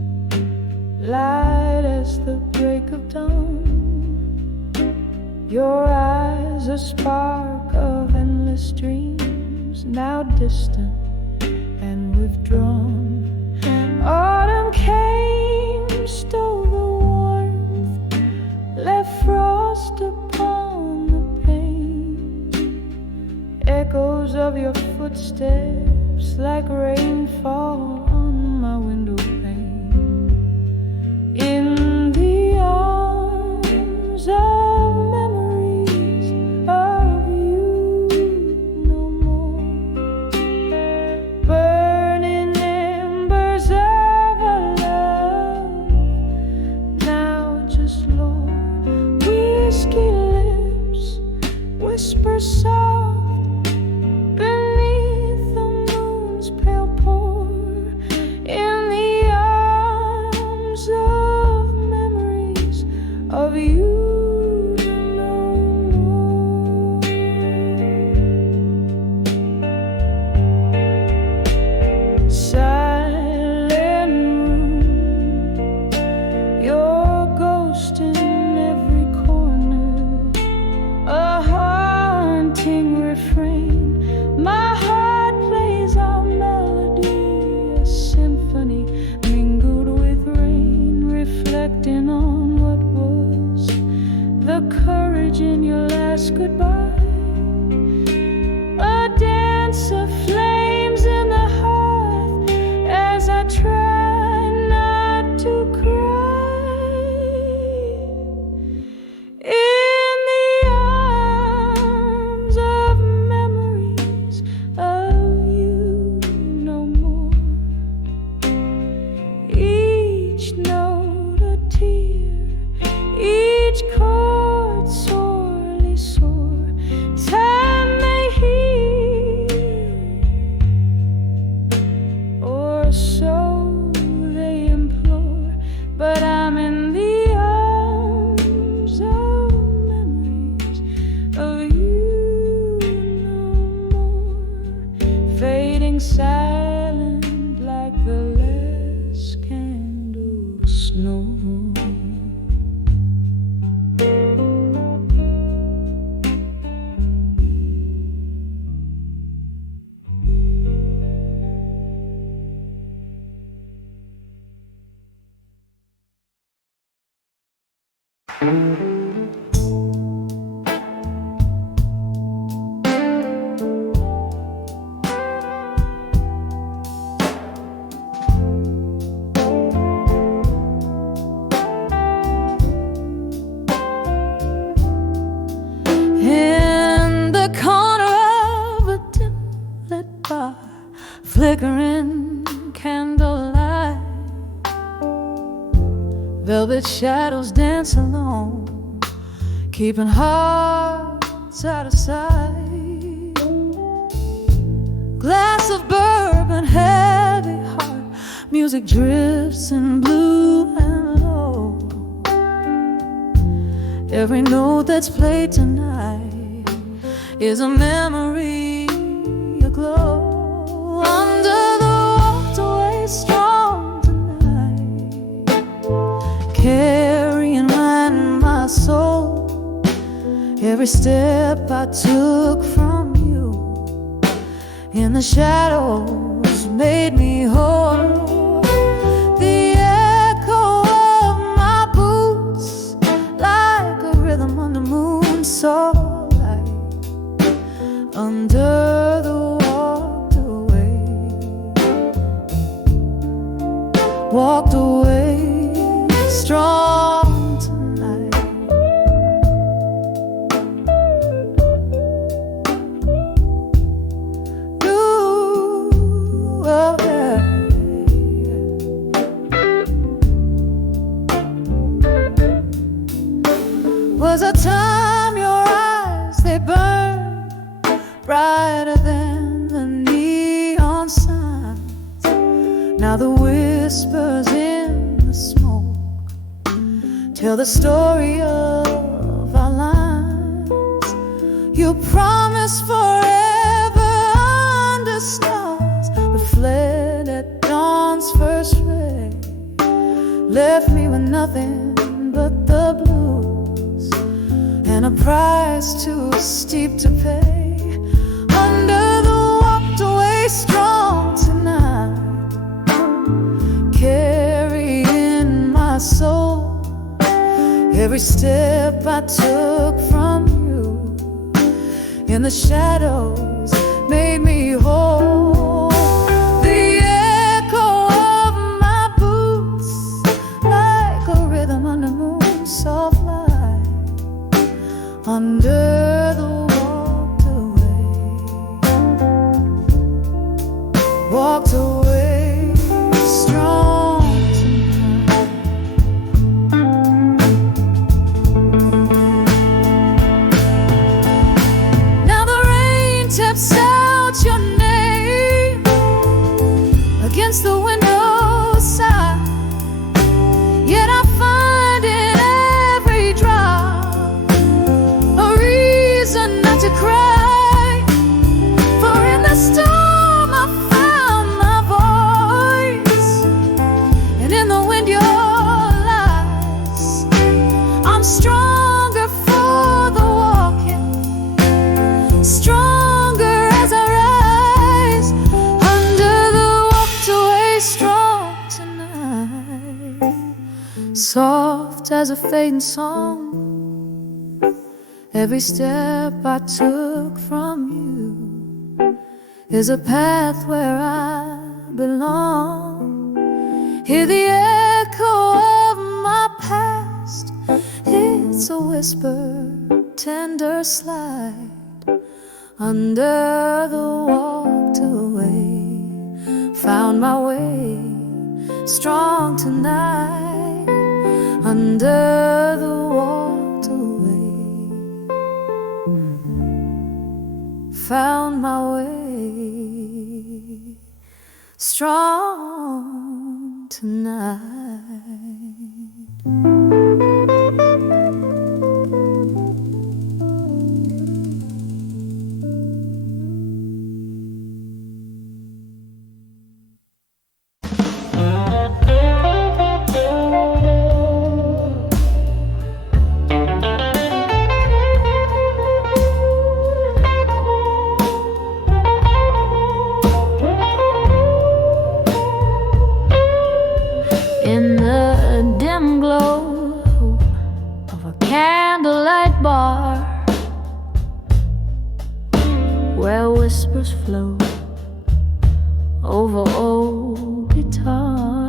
light as the break of dawn, your eyes a spark of endless dreams, now distant and withdrawn. Autumn came, stole the warmth, left frost upon the pane, echoes of your footsteps like rainfall on my window pane. In the arms of memories of you no more, burning embers of our love. Now just Lord, whiskey lips whisper soft beneath the moon's pale pour, in the arms of memories of you no more. Silent room, your ghost in every corner, a haunting refrain. My heart plays our melody, a symphony mingled with rain, reflecting on what was, the courage in your last goodbye, a dance of flames in the hearth as I try not to cry. In the arms of memories of you no more, each note a tear, each chord sorely sore. Time may heal, or so they implore, but I'm in the arms of memories of you no more, fading silent like the last candle snow. In the corner of a dim-lit bar, flickering candlelight, velvet shadows dance alone, keeping hearts out of sight. Glass of bourbon, heavy heart, music drifts in blue and low. Every note that's played tonight is a memory aglow. Under the waterway, strong Every step I took from you in the shadows made me whole. The echo of my boots, like a rhythm on the moon, so light under the walked away strong tonight. Ooh, oh yeah. Was a time your eyes, they burned brighter than the neon signs. Now the whispers in the smoke tell the story of our lives. You promised forever under stars, but fled at dawn's first ray. Left me with nothing but the blues and a price too steep to pay. Under the walked away strong tonight, carrying my soul. Every step I took from you in the shadows made me whole. The echo of my boots, like a rhythm on the moon, soft light under the walked away strong tonight. Now the rain taps out your name against the window side, yet I find in every drop a reason not to cry. For in the storm I found my voice, and in the wind your lies. I'm stronger for the walking, stronger as I rise under the walked away strong tonight. Soft as a fading song, every step I took from you is a path where I belong. Hear the echo of my past, it's a whisper, tender slide under the walked away. Found my way strong tonight under the walked away. Found my way strong tonight. In the dim glow of a candlelight bar, where whispers flow over old guitar,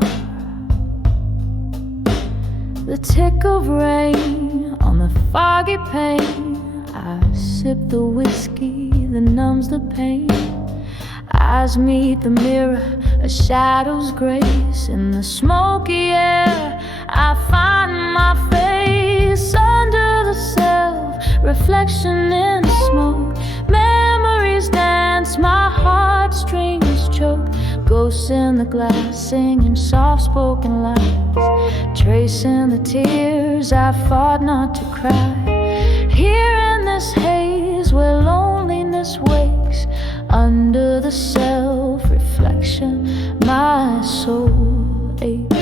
the tick of rain on the foggy pane, I sip the whiskey that numbs the pain. Eyes meet the mirror, a shadow's grace. In the smoky air, I find my face under the self-reflection in the smoke. Memories dance, my heartstrings choke. Ghosts in the glass, singing soft-spoken lies, tracing the tears I fought not to cry. Here in this haze where loneliness wakes, under the self-reflection, my soul aches.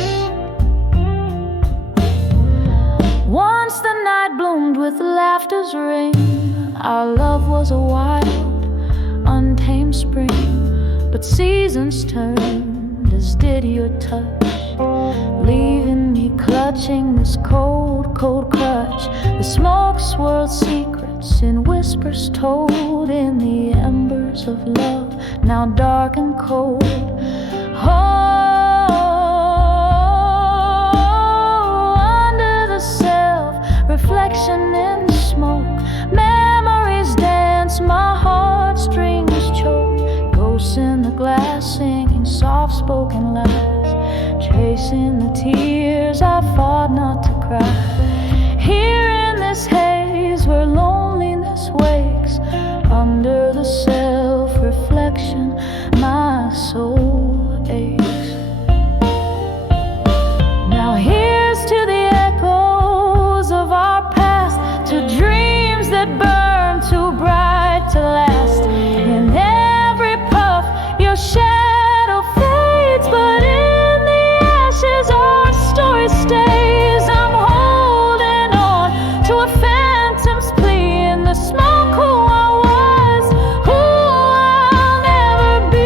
Once the night bloomed with laughter's rain, Our love was a wild, untamed spring, but seasons turned, as did your touch, leaving me clutching this cold, cold crutch. The smoke swirled secrets in whispers told in the embers of love, now dark and cold. Oh, under the self-reflection in the smoke, memories dance, my heartstrings choke. Ghosts in the glass singing soft-spoken lies, chasing the tears I fought not to cry. Here in this haze where loneliness wakes, under the self-reflection my soul aches. Now here's to the echoes of our past, to dreams that burn too bright to last. In every puff your shadow fades, but in the ashes our story stays. I'm holding on to a phantom's plea in the smoke, who I was, who I'll never be.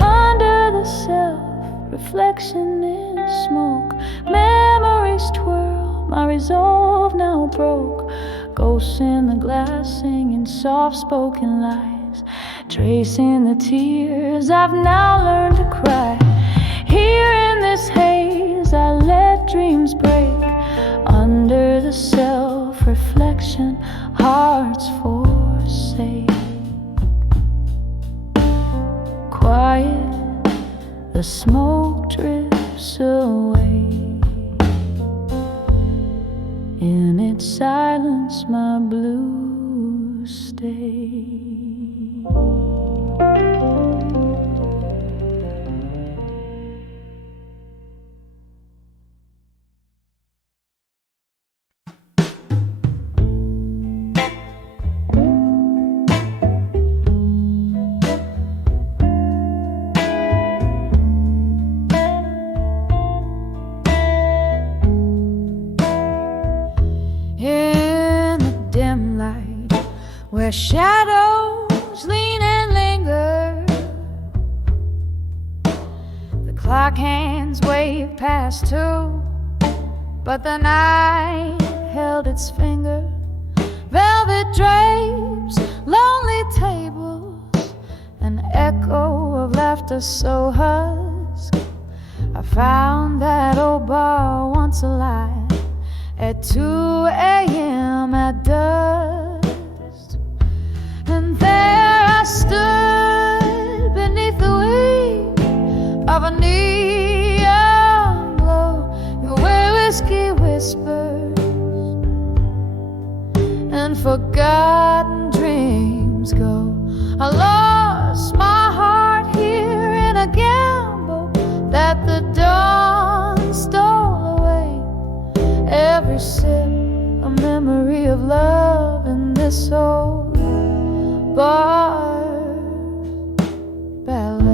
Under the self-reflection in smoke, memories twirl, my resolve now broke. Ghosts in the glass singing soft-spoken lies, tracing the tears I've now learned to cry. Here in this haze I let dreams break, under the self-reflection hearts forsake. Quiet, the smoke drifts away. In its silence my blues stay. In the dim light, where shadows lean and linger, the clock hands wave past 2, but the night held its finger. Velvet drapes, lonely tables, an echo of laughter so husk. I found that old bar once alive at 2 a.m. at dusk, and there I stood beneath the wing of a neon glow, where whiskey whispers and forgotten dreams go. I lost my heart here in a gamble that the dawn stole away. Every sip a memory of love in this old bar ballet.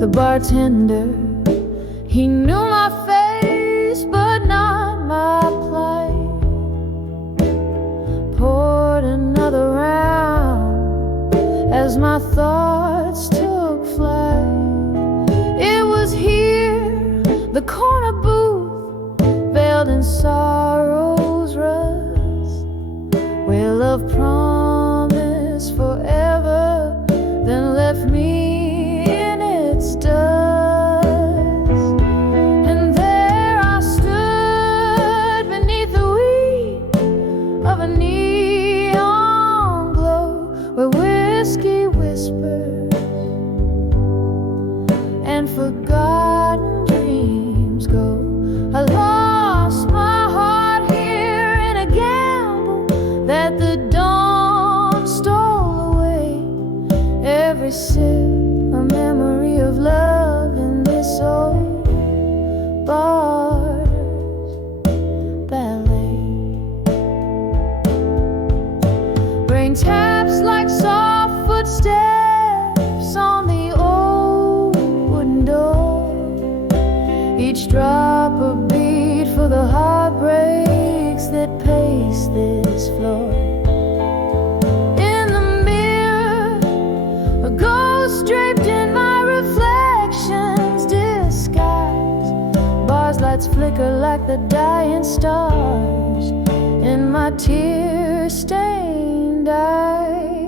The bartender, he knew my face but not my plight. Poured another round as my thoughts took flight. It was here, the corner booth, veiled in sorrow's rust, where love promised forever, then left me in its dust. And there I stood beneath the wing of a neon glow, where whiskey whispers and forgotten dreams go. I lost my heart here in a gamble that the dawn stole away. Every sip a memory of love in this old bar's footsteps on the old wooden door, each drop a beat for the heartbreaks that pace this floor. In the mirror, a ghost draped in my reflection's disguise. Bars lights flicker like the dying stars in my tear-stained eyes.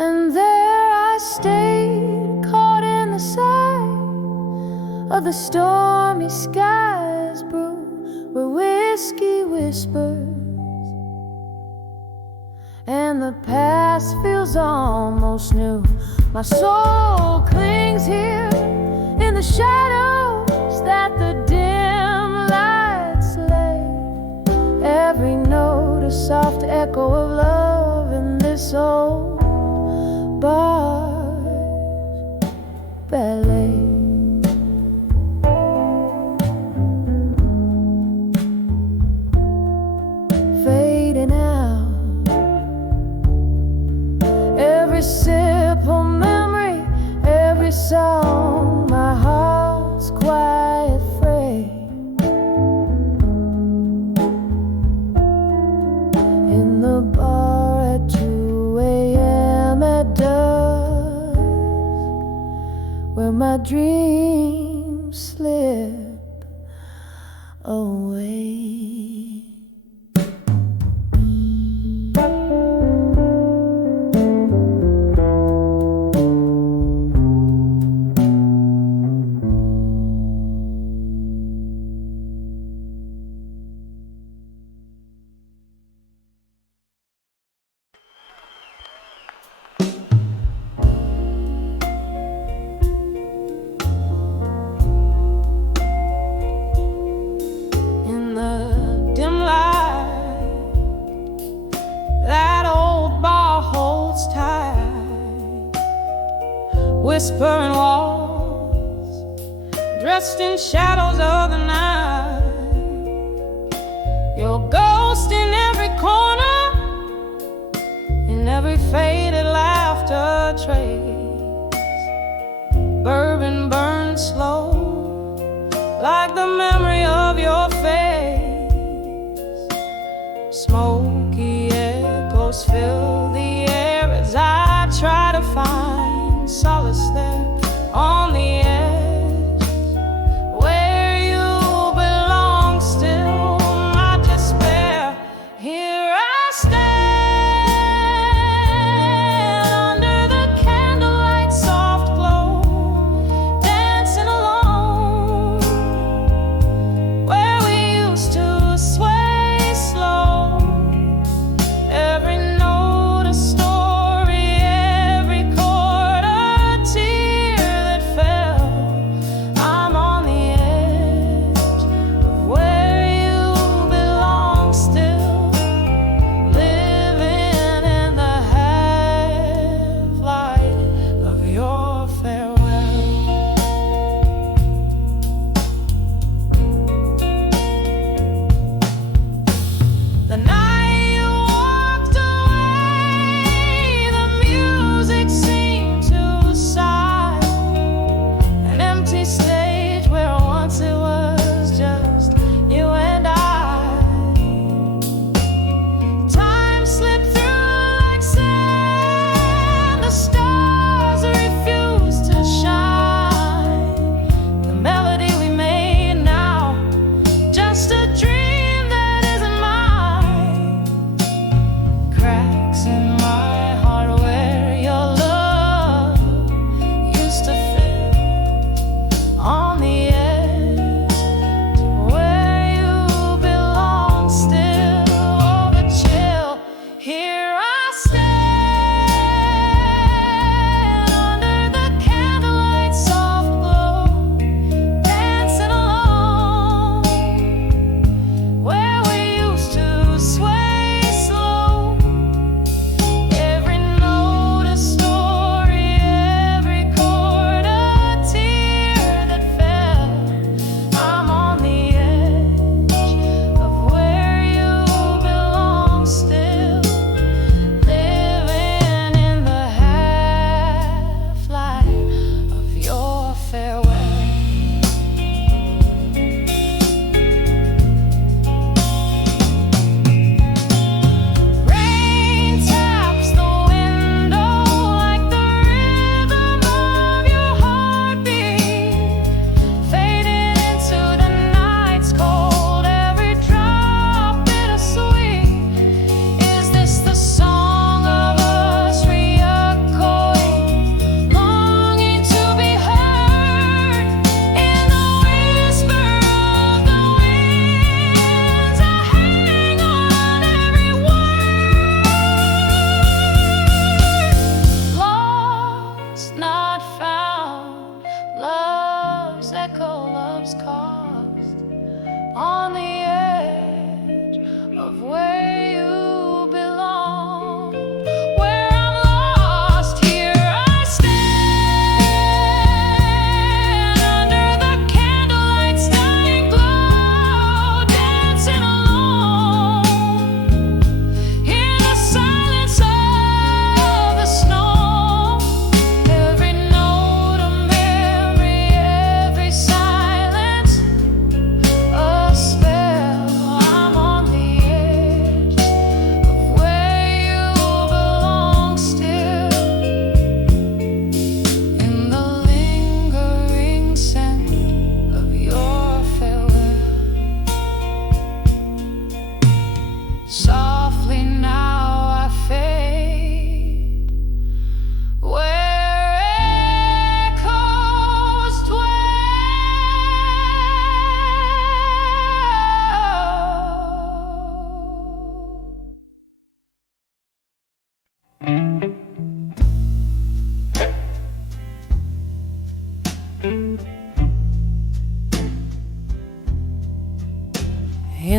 And there I stayed, caught in the sight of the stormy skies brew, where whiskey whispers and the past feels almost new. My soul clings here in the shadows that the dim lights lay. Every note a soft echo of love in this old bar's ballet. Fading out, every sip of memory, every song, my heart's quiet freight. In the bar at 2 a.m. at dusk, where my dreams slip away. Whispering walls, dressed in shadows of the night. Your ghost in every corner, in every faded laughter trace. Bourbon burns slow, like the memory of your face. Smoky echoes fill the air as I try to find solace there on the edge, where you belong still, my despair. Here I stand under the candlelight soft glow, dancing alone, where we used to sway slow. Every note a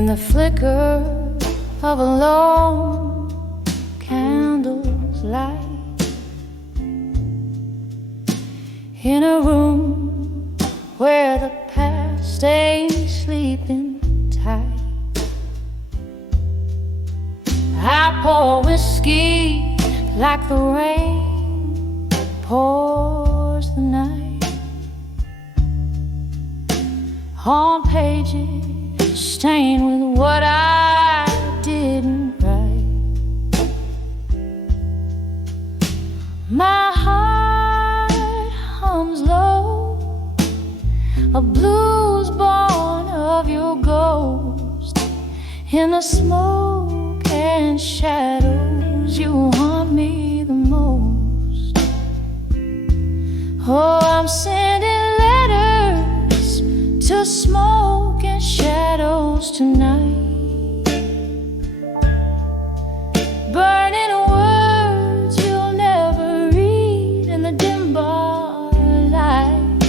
the flicker of a lone candle's light. In a room where the past ain't sleeping tight, I pour whiskey like the rain pours the night on pages stained with what I didn't write. My heart hums low, a blues born of your ghost. In the smoke and shadows, you haunt me the most. Oh, I'm sending letters to smoke and shadows tonight, burning words you'll never read in the dim bar light.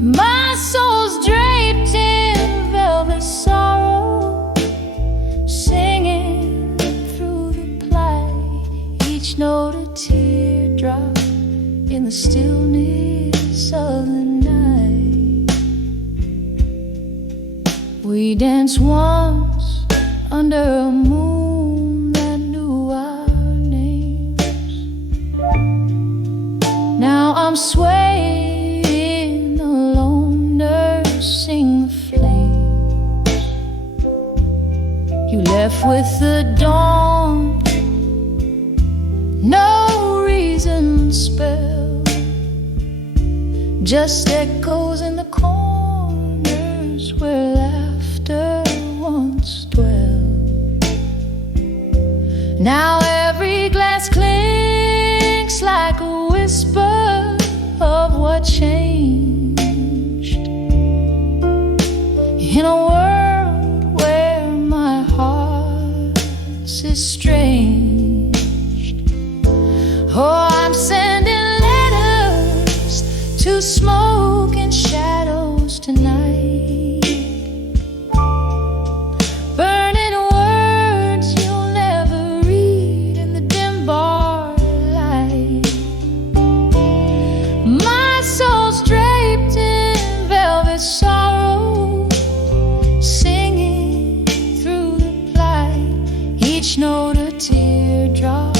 My soul's draped in velvet sorrow, singing through the plight, each note a teardrop in the stillness of the night. We danced once under a moon that knew our names. Now I'm swaying alone, nursing the flames. You left with the dawn, no reason spell, just echoes in the corners where laughter once dwelled. Now every glass clinks like a whisper of what changed. In a world where my heart's estranged, oh, I'm sending letters to smoke and shadows tonight, burning words you'll never read in the dim bar light. My soul's draped in velvet sorrow, singing through the plight, each note a teardrop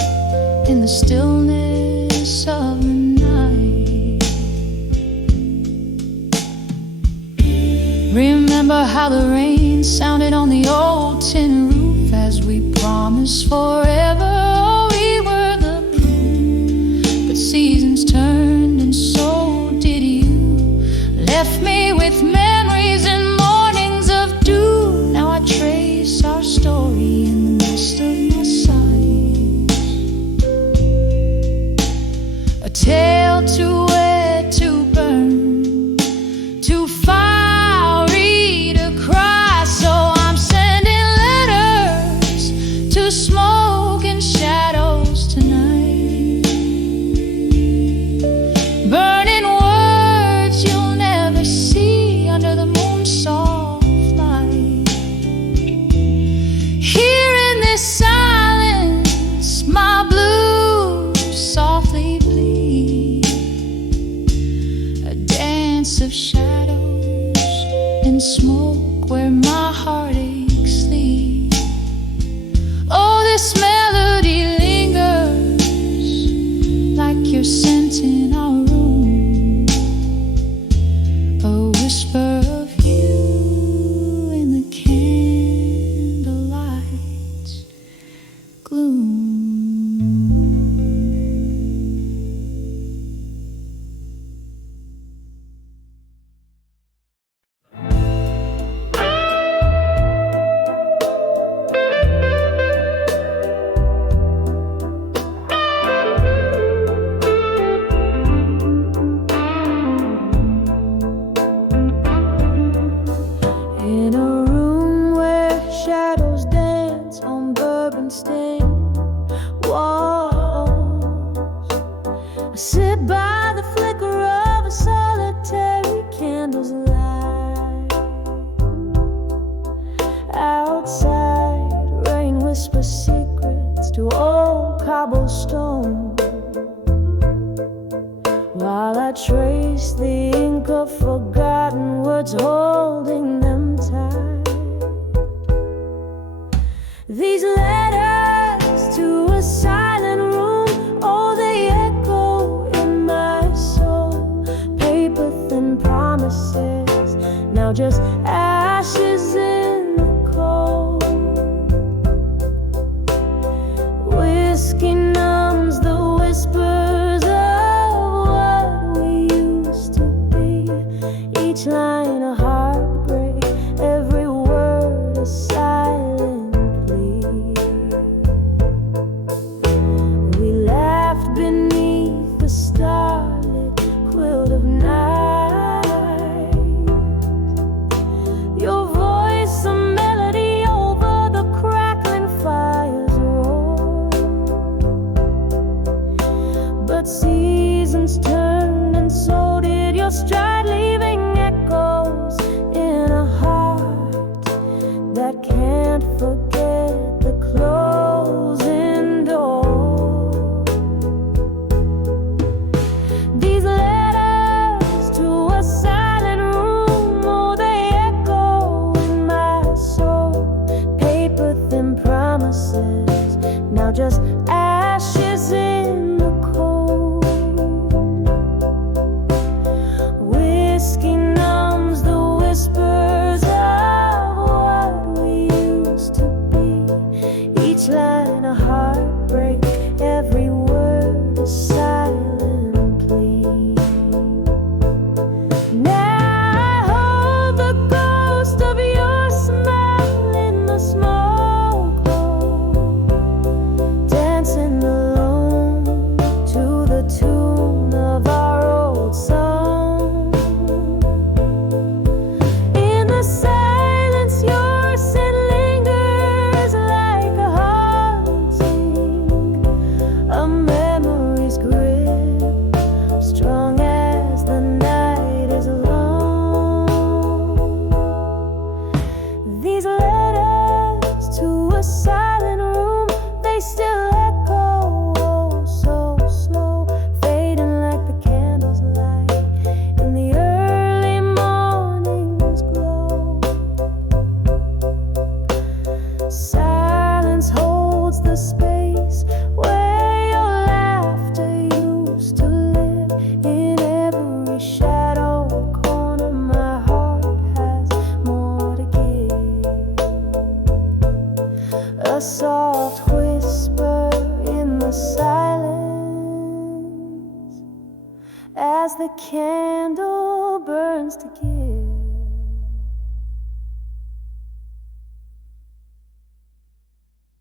in the stillness of the night. Remember how the rain sounded on the old tin roof as we promised forever. Oh, we were the proof, but seasons turned and so did you. Left me with memories and mornings of dew. Now I trace our story in the midst of my sighs. A tale too wet to burn, too fiery to cry. So I'm sending letters to smoke and shadows tonight, burning words you'll never see under the moon's soft light. Here in this silence, my blues softly bleed, a dance of shadows and smoke where my heartaches sleep. Oh, this melody lingers like your scent in our room, a whisper of you in the candlelight's gloom. In a room where shadows dance on bourbon-stained walls, I sit by the flicker of a solitary candle's light. to old cobblestone, while I trace the ink of forgotten words, holding them tight. These letters to a silent room, oh, they echo in my soul. Paper thin promises, now just ashes in the cold. Whiskey numbs the whispers of what we used to be. Each line a heartbreak, every word a silent plea. We laughed beneath the starlit quilt of night. Your voice a melody over the crackling fire's roar. But seasons turned and so did your stride, leaving echoes in a heart that can't forget the closing door. These letters to a silent room, oh, they echo in my soul. Paper thin promises, now just ashes in the cold. Whiskey numbs the whispers of what we used to be. Each line a heartbreak, every word a silent plea. Now I hold the ghost of your smile in the smoke hole, dancing alone to the tune of our old song. In the silence, your scent lingers like a haunting, a memory's grip, strong as the night is long. These letters to a silent room, they still echo, oh, so slow, fading like the candles light in the early morning's glow. Silence holds the space where your laughter used to live. In every shadow corner, my heart has more to give. A soft whisper in the silence as the candle burns to give.